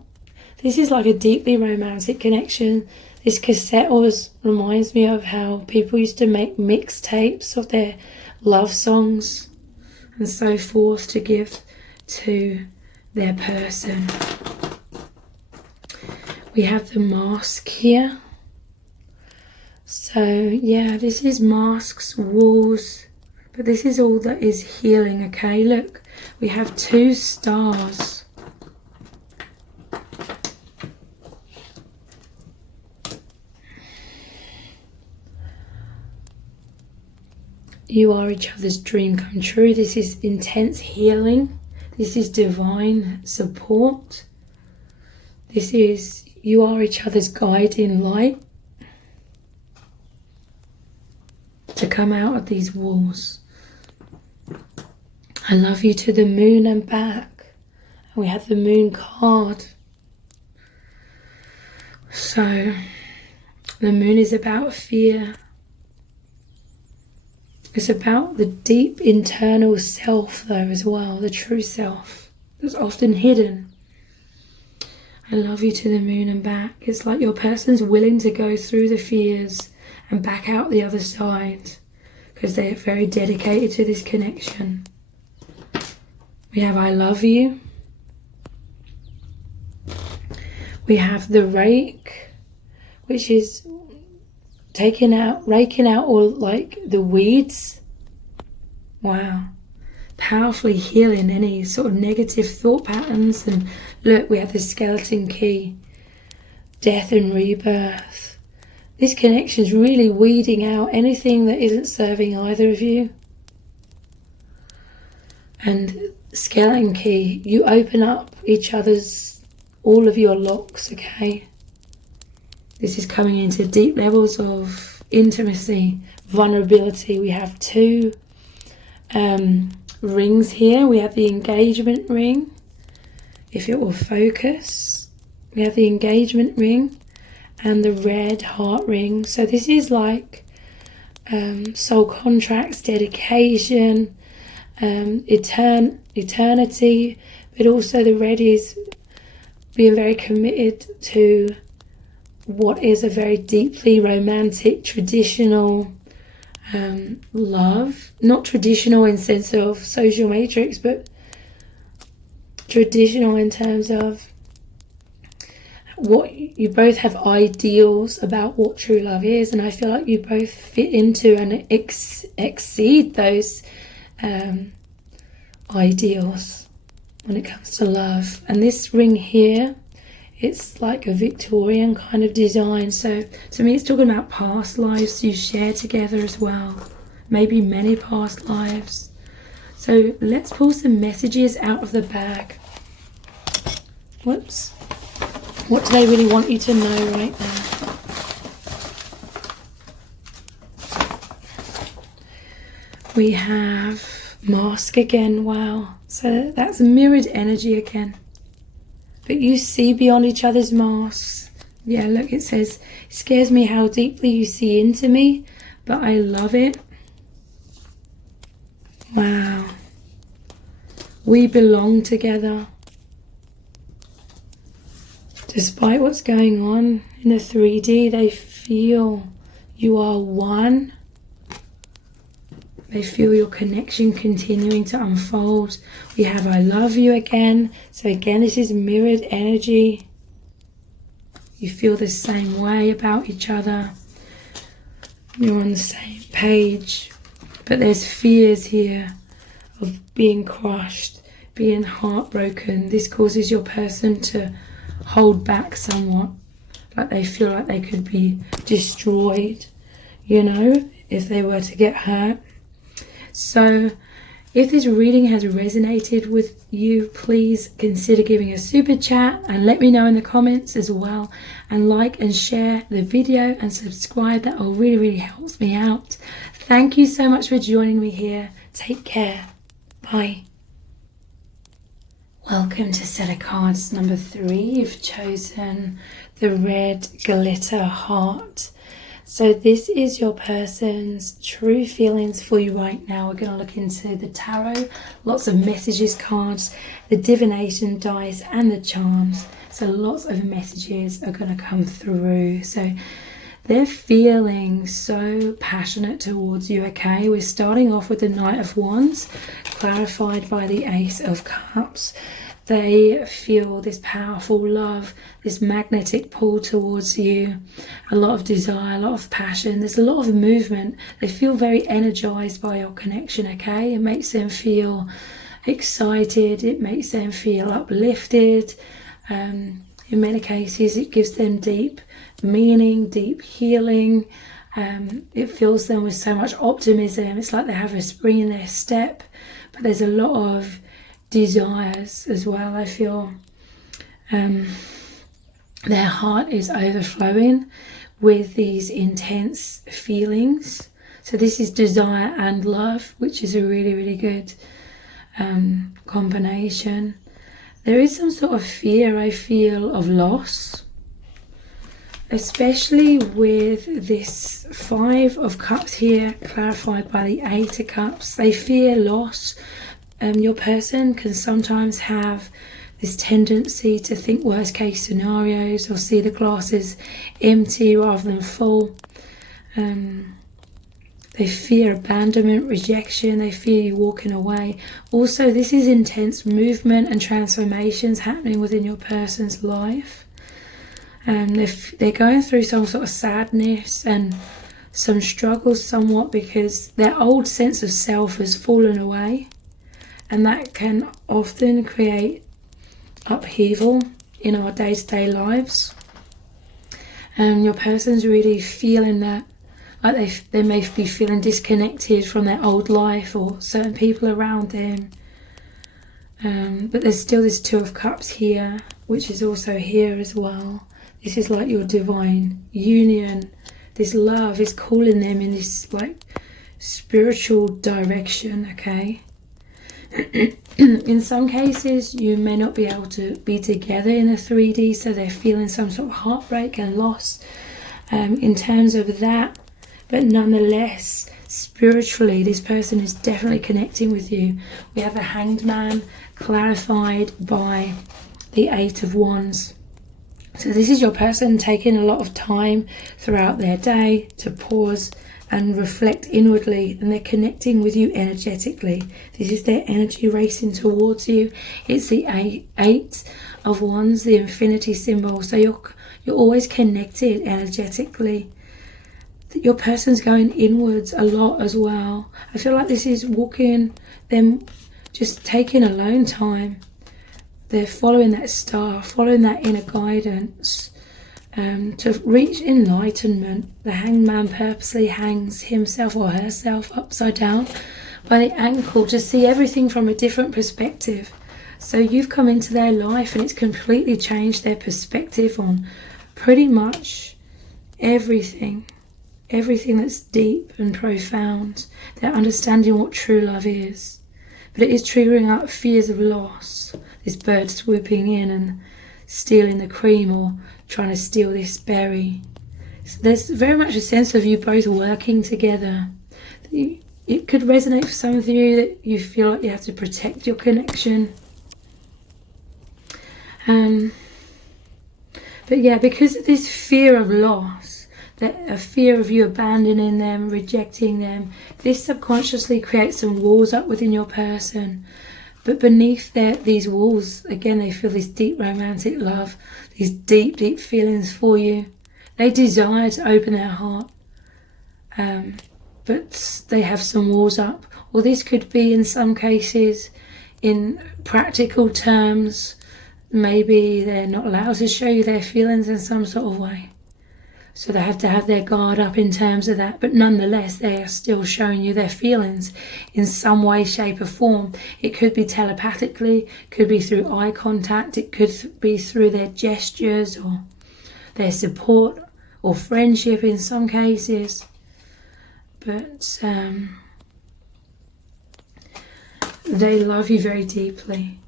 This is like a deeply romantic connection. This cassette always reminds me of how people used to make mixtapes of their love songs and so forth to give to their person. We have the mask here. So yeah, this is masks, walls, but this is all that is healing. Okay, look, we have 2 stars. You are each other's dream come true. This is intense healing. This is divine support. This is you are each other's guiding light to come out of these walls. I love you to the moon and back. And we have the moon card. So the moon is about fear. It's about the deep internal self though as well, the true self that's often hidden. I love you to the moon and back. It's like your person's willing to go through the fears and back out the other side because they're very dedicated to this connection. We have I love you. We have the rake, which is raking out all like the weeds Wow. Powerfully healing any sort of negative thought patterns. And look, we have the skeleton key, death and rebirth. This connection is really weeding out anything that isn't serving either of you. And skeleton key, you open up each other's, all of your locks, okay? This is coming into deep levels of intimacy, vulnerability. We have two rings here. We have the engagement ring. If it will focus, we have the engagement ring and the red heart ring. So this is like soul contracts, dedication, eternity, but also the red is being very committed to what is a very deeply romantic, traditional love. Not traditional in sense of social matrix, but traditional in terms of what you both have ideals about what true love is, and I feel like you both fit into and exceed those ideals when it comes to love. And this ring here, it's like a Victorian kind of design, so to me it's talking about past lives you share together as well, maybe many past lives. So let's pull some messages out of the bag. Whoops. What do they really want you to know right now? We have mask again. Wow. So that's mirrored energy again. But you see beyond each other's masks. Yeah, look, it says, it scares me how deeply you see into me, but I love it. Wow. We belong together. Despite what's going on in the 3D, they feel you are one. They feel your connection continuing to unfold. We have I love you again. So again, this is mirrored energy. You feel the same way about each other. You're on the same page. But there's fears here of being crushed, being heartbroken. This causes your person to hold back somewhat, like they feel like they could be destroyed, you know, if they were to get hurt. So if this reading has resonated with you, please consider giving a super chat and let me know in the comments as well, and like and share the video and subscribe. That all really helps me out. Thank you so much for joining me here. Take care. Bye. Welcome to set of cards number 3. You've chosen the red glitter heart. So this is your person's true feelings for you right now. We're going to look into the tarot, lots of messages cards, the divination dice and the charms. So lots of messages are going to come through. So they're feeling so passionate towards you, okay? We're starting off with the Knight of Wands, clarified by the Ace of Cups. They feel this powerful love, this magnetic pull towards you, a lot of desire, a lot of passion. There's a lot of movement. They feel very energized by your connection, okay? It makes them feel excited. It makes them feel uplifted. In many cases, it gives them deep meaning, deep healing. It fills them with so much optimism. It's like they have a spring in their step, but there's a lot of desires as well. I feel their heart is overflowing with these intense feelings. So this is desire and love, which is a really good combination. There is some sort of fear, I feel, of loss, especially with this 5 of Cups here, clarified by the 8 of Cups. They fear loss. Your person can sometimes have this tendency to think worst case scenarios or see the glass as empty rather than full. They fear abandonment, rejection. They fear you walking away. Also, this is intense movement and transformations happening within your person's life. They're going through some sort of sadness and some struggles somewhat because their old sense of self has fallen away, and that can often create upheaval in our day-to-day lives. And your person's really feeling that, like they may be feeling disconnected from their old life or certain people around them. But there's still this Two of Cups here, which is also here as well. This is like your divine union. This love is calling them in this like spiritual direction, okay? In some cases, you may not be able to be together in a 3D, so they're feeling some sort of heartbreak and loss in terms of that. But nonetheless, spiritually, this person is definitely connecting with you. We have a Hanged Man clarified by the Eight of Wands. So this is your person taking a lot of time throughout their day to pause and reflect inwardly, and they're connecting with you energetically. This is their energy racing towards you. It's the Eight of Wands, the infinity symbol. So you're always connected energetically. Your person's going inwards a lot as well. I feel like this is walking them, just taking alone time. They're following that star, following that inner guidance to reach enlightenment. The Hanged Man purposely hangs himself or herself upside down by the ankle to see everything from a different perspective. So you've come into their life and it's completely changed their perspective on pretty much everything that's deep and profound. They're understanding what true love is. But it is triggering up fears of loss. This bird swooping in and stealing the cream, or trying to steal this berry. So there's very much a sense of you both working together. It could resonate for some of you that you feel like you have to protect your connection. But yeah, because of this fear of loss, a fear of you abandoning them, rejecting them, this subconsciously creates some walls up within your person. But beneath these walls, again, they feel this deep romantic love, these deep, deep feelings for you. They desire to open their heart, but they have some walls up. Or this could be, in some cases, in practical terms, maybe they're not allowed to show you their feelings in some sort of way. So they have to have their guard up in terms of that. But nonetheless, they are still showing you their feelings in some way, shape or form. It could be telepathically, could be through eye contact, it could be through their gestures or their support or friendship in some cases. But they love you very deeply.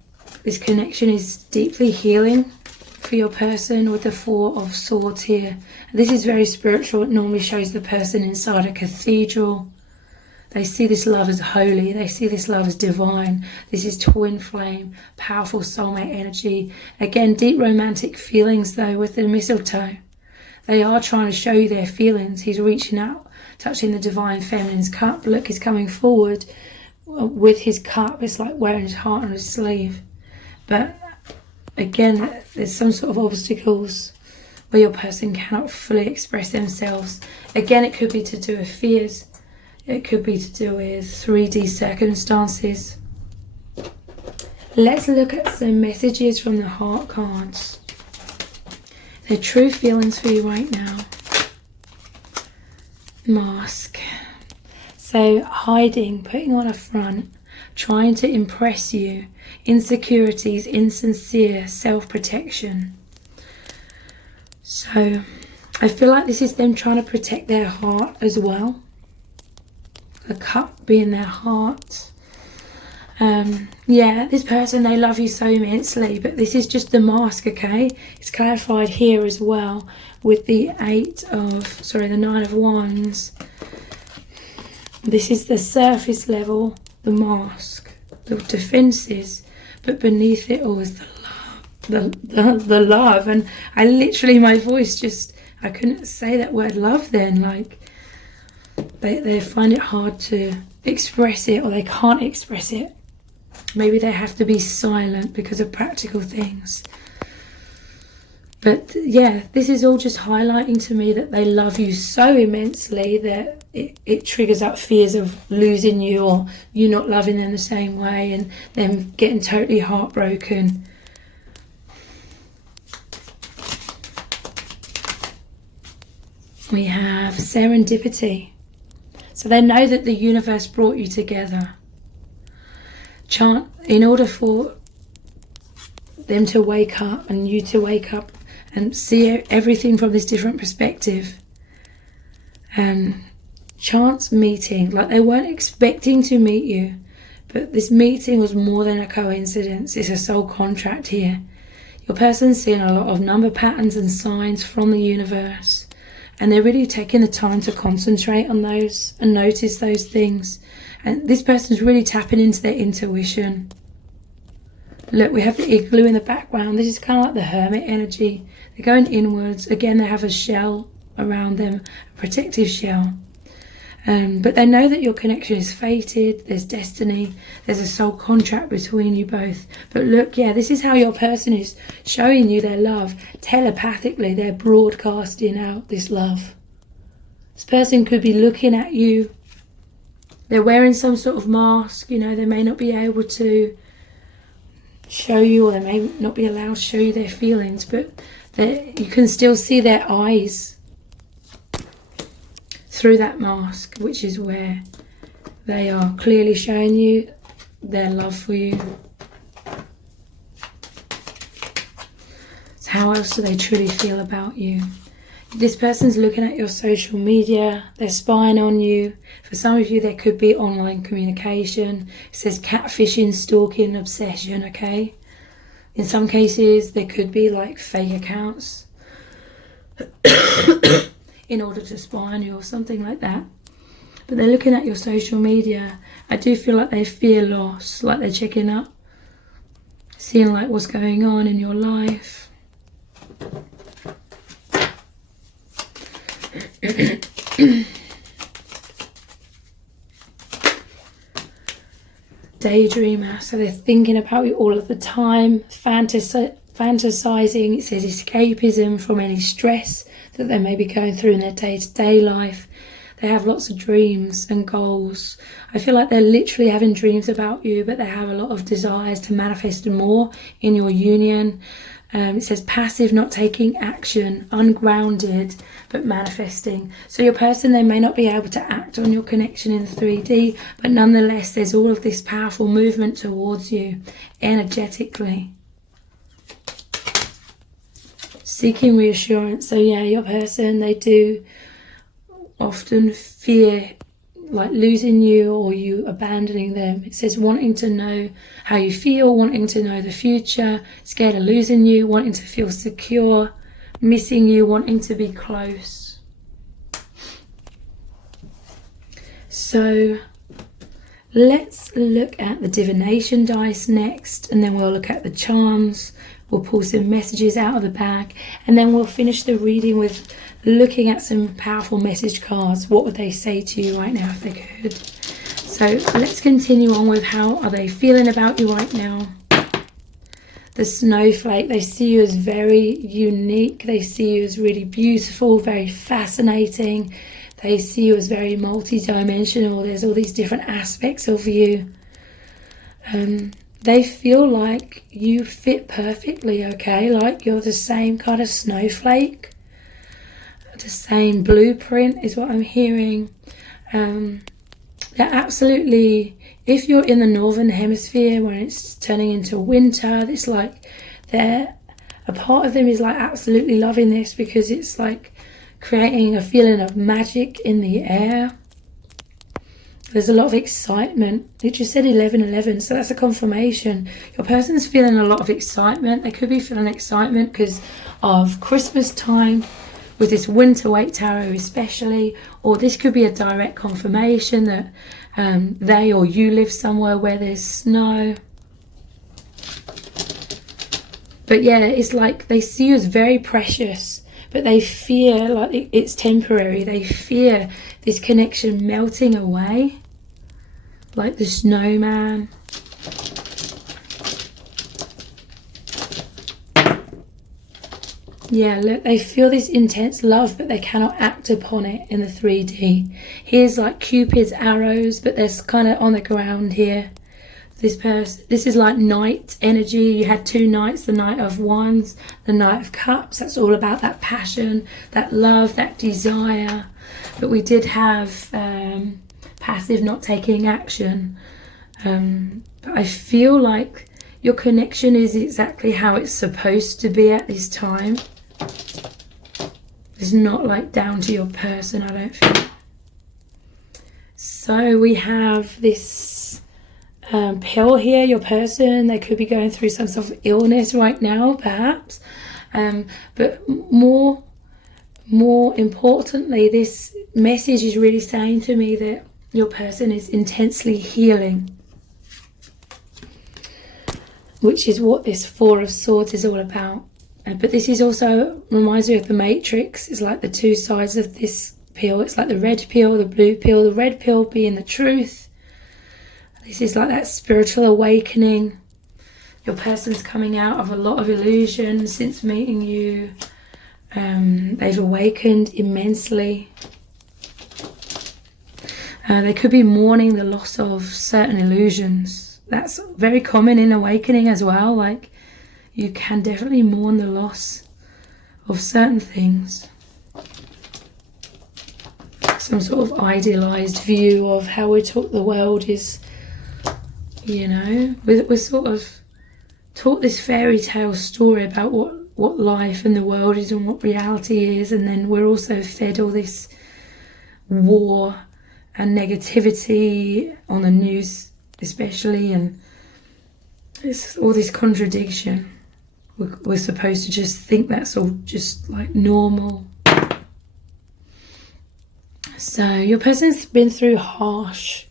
This connection is deeply healing for your person with the Four of Swords here. This is very spiritual. It normally shows the person inside a cathedral. They see this love as holy. They see this love as divine. This is twin flame, powerful soulmate energy. Again, deep romantic feelings though with the mistletoe. They are trying to show you their feelings. He's reaching out, touching the divine feminine's cup. Look, he's coming forward with his cup. It's like wearing his heart on his sleeve. But again, there's some sort of obstacles where your person cannot fully express themselves. Again, it could be to do with fears. It could be to do with 3D circumstances. Let's look at some messages from the heart cards. Their true feelings for you right now. Mask. So hiding, putting on a front, trying to impress you. Insecurities, insincere self-protection. So I feel like this is them trying to protect their heart as well. The cup being their heart. Yeah, this person, they love you so immensely, but this is just the mask, okay? It's clarified here as well with the Nine of Wands. This is the surface level, the mask, the defenses, but beneath it all is the love. And I literally, my voice just, I couldn't say that word love then. Like, they find it hard to express it, or they can't express it. Maybe they have to be silent because of practical things. But yeah, this is all just highlighting to me that they love you so immensely that it triggers up fears of losing you, or you not loving them the same way, and them getting totally heartbroken. We have serendipity. So they know that the universe brought you together. In order for them to wake up and you to wake up and see everything from this different perspective. Chance meeting, like they weren't expecting to meet you, but this meeting was more than a coincidence. It's a soul contract here. Your person's seeing a lot of number patterns and signs from the universe, and they're really taking the time to concentrate on those and notice those things. And this person's really tapping into their intuition. Look, we have the igloo in the background. This is kind of like the hermit energy. They're going inwards. Again, they have a shell around them, a protective shell. But they know that your connection is fated. There's destiny. There's a soul contract between you both. But look, yeah, this is how your person is showing you their love. Telepathically, they're broadcasting out this love. This person could be looking at you. They're wearing some sort of mask. You know, they may not be able to show you, or they may not be allowed to show you their feelings, but you can still see their eyes through that mask, which is where they are clearly showing you their love for you. So how else do they truly feel about you? This person's looking at your social media. They're spying on you. For some of you, there could be online communication. It says catfishing, stalking, obsession, okay? In some cases, there could be like fake accounts in order to spy on you or something like that. But they're looking at your social media. I do feel like they fear loss, like they're checking up, seeing like what's going on in your life. Daydreamer, so they're thinking about you all of the time, fantasizing. It says escapism from any stress that they may be going through in their day-to-day life. They have lots of dreams and goals. I feel like they're literally having dreams about you, but they have a lot of desires to manifest more in your union. It says passive, not taking action, ungrounded, but manifesting. So your person, they may not be able to act on your connection in 3D, but nonetheless, there's all of this powerful movement towards you energetically. Seeking reassurance. So yeah, your person, they do often fear like losing you or you abandoning them. It says wanting to know how you feel, wanting to know the future, scared of losing you, wanting to feel secure, missing you, wanting to be close. So let's look at the divination dice next, and then we'll look at the charms. We'll pull some messages out of the bag, and then we'll finish the reading with looking at some powerful message cards. What would they say to you right now if they could? So let's continue on with how are they feeling about you right now. The snowflake, they see you as very unique. They see you as really beautiful, very fascinating. They see you as very multi-dimensional. There's all these different aspects of you. They feel like you fit perfectly, okay? Like you're the same kind of snowflake. The same blueprint is what I'm hearing. They're absolutely, if you're in the northern hemisphere when it's turning into winter, it's like a part of them is like absolutely loving this, because it's like creating a feeling of magic in the air. There's a lot of excitement. It just said 11:11, so that's a confirmation. Your person's feeling a lot of excitement. They could be feeling excitement because of Christmas time, with this winter weight tarot especially, or this could be a direct confirmation that they or you live somewhere where there's snow. But yeah, it's like they see you as very precious, but they fear like it's temporary. They fear this connection melting away, like the snowman. Yeah, look, they feel this intense love, but they cannot act upon it in the 3D. Here's like Cupid's arrows, but they're kind of on the ground here. This is like knight energy. You had 2 knights, the Knight of Wands, the Knight of Cups. That's all about that passion, that love, that desire. But we did have passive, not taking action. But I feel like your connection is exactly how it's supposed to be at this time. It's not like down to your person, I don't feel. So we have this pill here. Your person, they could be going through some sort of illness right now, perhaps. But more importantly, this message is really saying to me that your person is intensely healing, which is what this 4 of Swords is all about. But this is also reminds me of the Matrix. It's like the 2 sides of this pill. It's like the red pill, the blue pill. The red pill being the truth. This is like that spiritual awakening. Your person's coming out of a lot of illusion since meeting you. They've awakened immensely. They could be mourning the loss of certain illusions. That's very common in awakening as well. Like, you can definitely mourn the loss of certain things. Some sort of idealized view of how we're taught the world is, you know, we're sort of taught this fairy tale story about what life and the world is and what reality is, and then we're also fed all this war and negativity on the news especially, and it's all this contradiction. We're supposed to just think that's all just like normal. So your person's been through harsh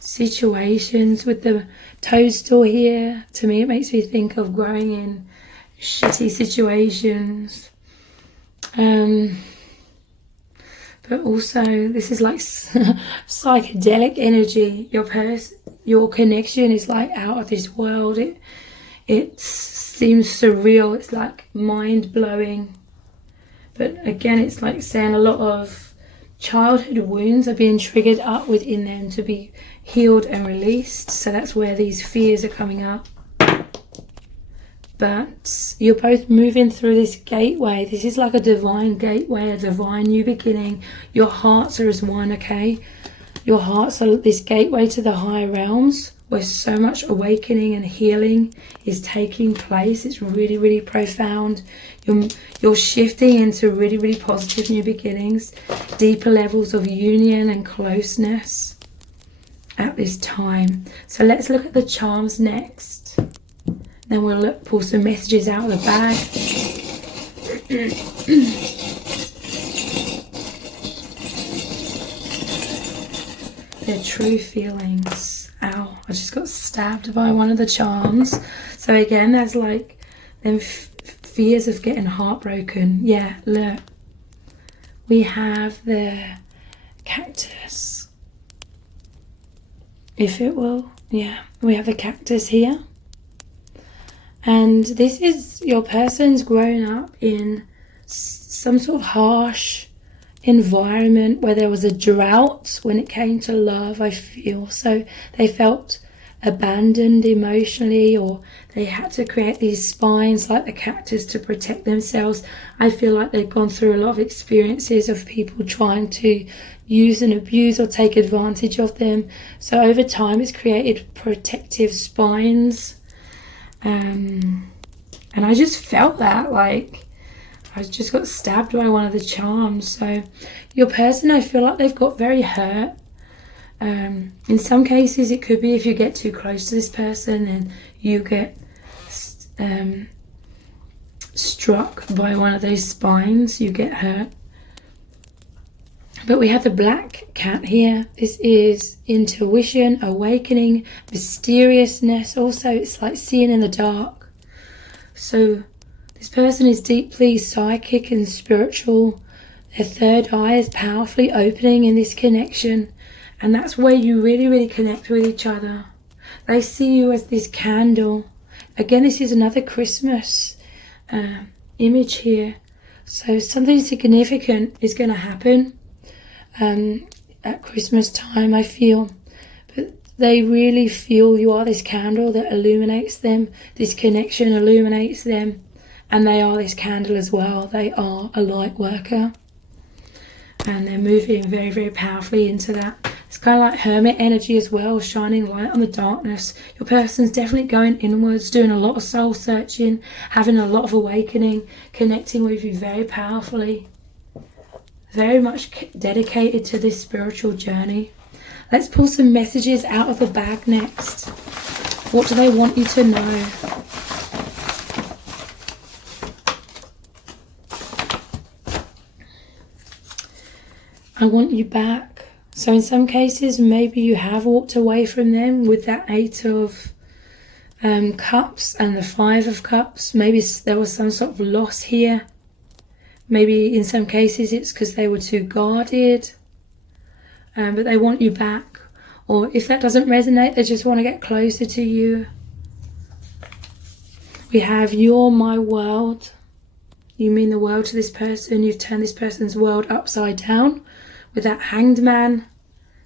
situations with the toadstool here. To me, it makes me think of growing in shitty situations. But also, this is like psychedelic energy. Your connection is like out of this world. It seems surreal. It's like mind-blowing. But again, it's like saying a lot of childhood wounds are being triggered up within them to be healed and released. So that's where these fears are coming up. But you're both moving through this gateway. This is like a divine gateway, a divine new beginning. Your hearts are as one, okay? Your hearts are this gateway to the higher realms where so much awakening and healing is taking place. It's really, really profound. You're shifting into really, really positive new beginnings, deeper levels of union and closeness at this time. So let's look at the charms next. Then we'll pull some messages out of the bag. Their true feelings. Ow, I just got stabbed by one of the charms. So again, there's like them fears of getting heartbroken. Yeah, look. We have the cactus. If it will. Yeah, we have the cactus here. And this is your person's grown up in some sort of harsh environment where there was a drought when it came to love, I feel. So they felt abandoned emotionally, or they had to create these spines like the cactus to protect themselves. I feel like they've gone through a lot of experiences of people trying to use and abuse or take advantage of them. So over time it's created protective spines. And I just felt that, like, I just got stabbed by one of the charms. So your person, I feel like they've got very hurt. In some cases it could be if you get too close to this person and you get struck by one of those spines, you get hurt. But we have the black cat here. This is intuition, awakening, mysteriousness. Also, it's like seeing in the dark. So this person is deeply psychic and spiritual. Their third eye is powerfully opening in this connection. And that's where you really, really connect with each other. They see you as this candle. Again, this is another Christmas image here. So something significant is going to happen at Christmas time, I feel. But they really feel you are this candle that illuminates them. This connection illuminates them. And they are this candle as well. They are a light worker. And they're moving very, very powerfully into that. It's kind of like hermit energy as well, shining light on the darkness. Your person's definitely going inwards, doing a lot of soul searching, having a lot of awakening, connecting with you very powerfully. Very much dedicated to this spiritual journey. Let's pull some messages out of the bag next. What do they want you to know? I want you back. So in some cases, maybe you have walked away from them with that 8 of Cups and the 5 of Cups. Maybe there was some sort of loss here. Maybe in some cases it's because they were too guarded. But they want you back. Or if that doesn't resonate, they just want to get closer to you. We have you're my world. You mean the world to this person. You've turned this person's world upside down. With that Hanged Man,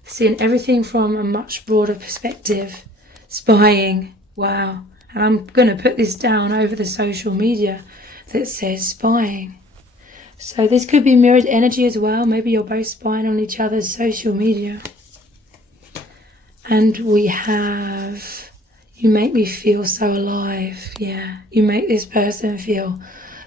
seeing everything from a much broader perspective, spying, wow. And I'm going to put this down over the social media that says spying. So this could be mirrored energy as well. Maybe you're both spying on each other's social media. And we have, you make me feel so alive. Yeah, you make this person feel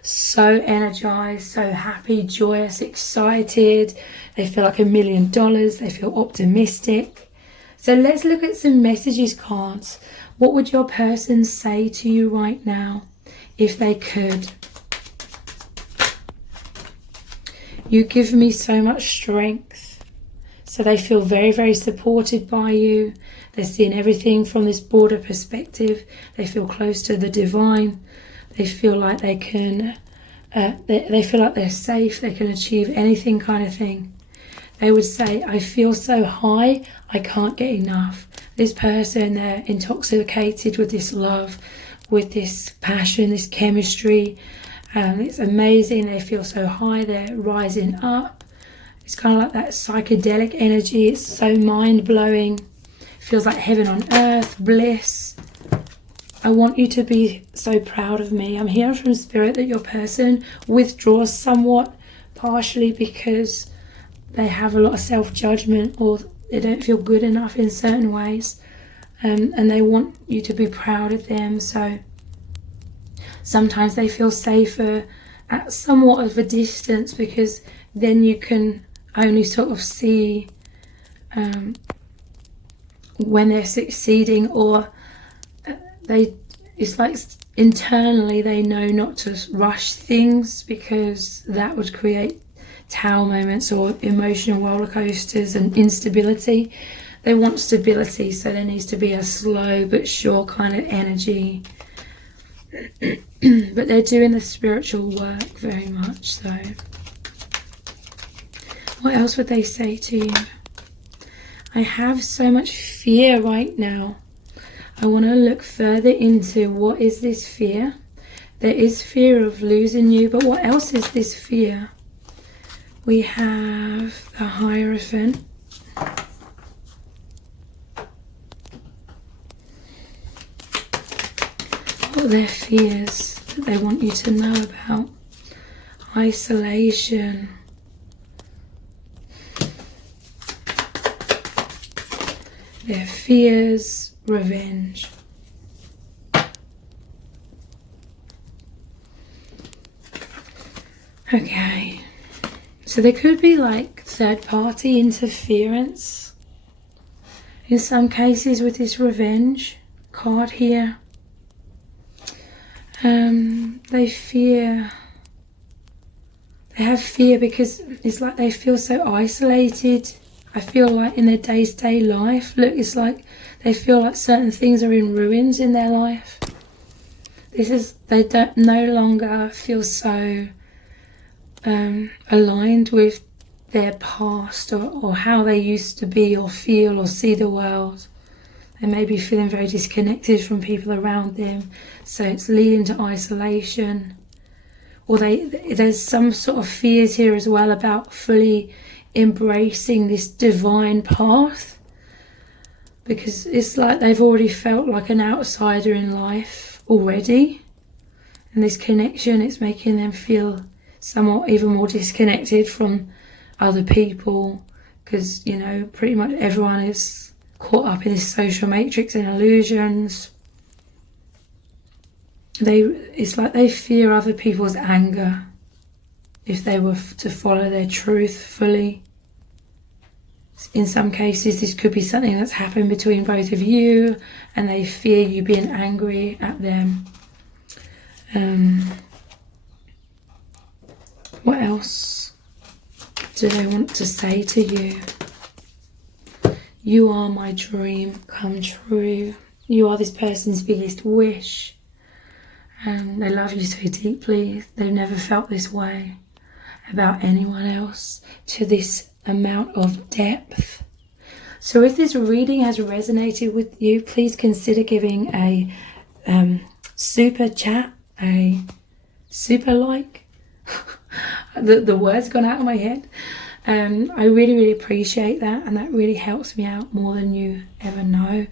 so energized, so happy, joyous, excited. They feel like $1 million. They feel optimistic. So let's look at some messages cards. What would your person say to you right now if they could? You give me so much strength. So they feel very, very supported by you. They're seeing everything from this broader perspective. They feel close to the divine. They feel like they can, they feel like they're safe. They can achieve anything, kind of thing. They would say, I feel so high, I can't get enough. This person, they're intoxicated with this love, with this passion, this chemistry. It's amazing. They feel so high, they're rising up. It's kind of like that psychedelic energy. It's so mind-blowing. Feels like heaven on earth, bliss. I want you to be so proud of me. I'm hearing from Spirit that your person withdraws somewhat, partially because they have a lot of self-judgment or they don't feel good enough in certain ways. And they want you to be proud of them. So sometimes they feel safer at somewhat of a distance because then you can only sort of see when they're succeeding, or it's like internally they know not to rush things because that would create tower moments or emotional roller coasters and instability. They want stability, so there needs to be a slow but sure kind of energy. But they're doing the spiritual work very much so. What else would they say to you? I have so much fear right now. I want to look further into what is this fear. There is fear of losing you, but what else is this fear? We have the Hierophant. What are their fears that they want you to know about? Isolation. Their fears, revenge. Okay, so there could be like third-party interference in some cases with this revenge card here. They have fear because it's like they feel so isolated. I feel like in their day-to-day life, look, it's like they feel like certain things are in ruins in their life. They don't no longer feel so aligned with their past or how they used to be or feel or see the world. They may be feeling very disconnected from people around them, so it's leading to isolation. or there's some sort of fears here as well about fully embracing this divine path, because it's like they've already felt like an outsider in life already, and this connection, it's making them feel somewhat even more disconnected from other people, because, you know, pretty much everyone is caught up in this social matrix and illusions. It's like they fear other people's anger if they were to follow their truth fully. In some cases, this could be something that's happened between both of you, and they fear you being angry at them. What else do they want to say to you? You are my dream come true. You are this person's biggest wish. They love you so deeply. They've never felt this way about anyone else to this amount of depth. So if this reading has resonated with you, please consider giving a super chat, a super like. the word's gone out of my head. I really appreciate that, and that really helps me out more than you ever know.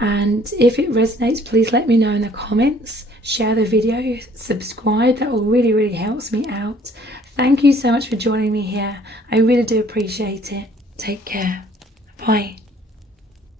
And if it resonates, please let me know in the comments. Share the video, subscribe. That will really helps me out. Thank you so much for joining me here. I really do appreciate it. Take care. Bye.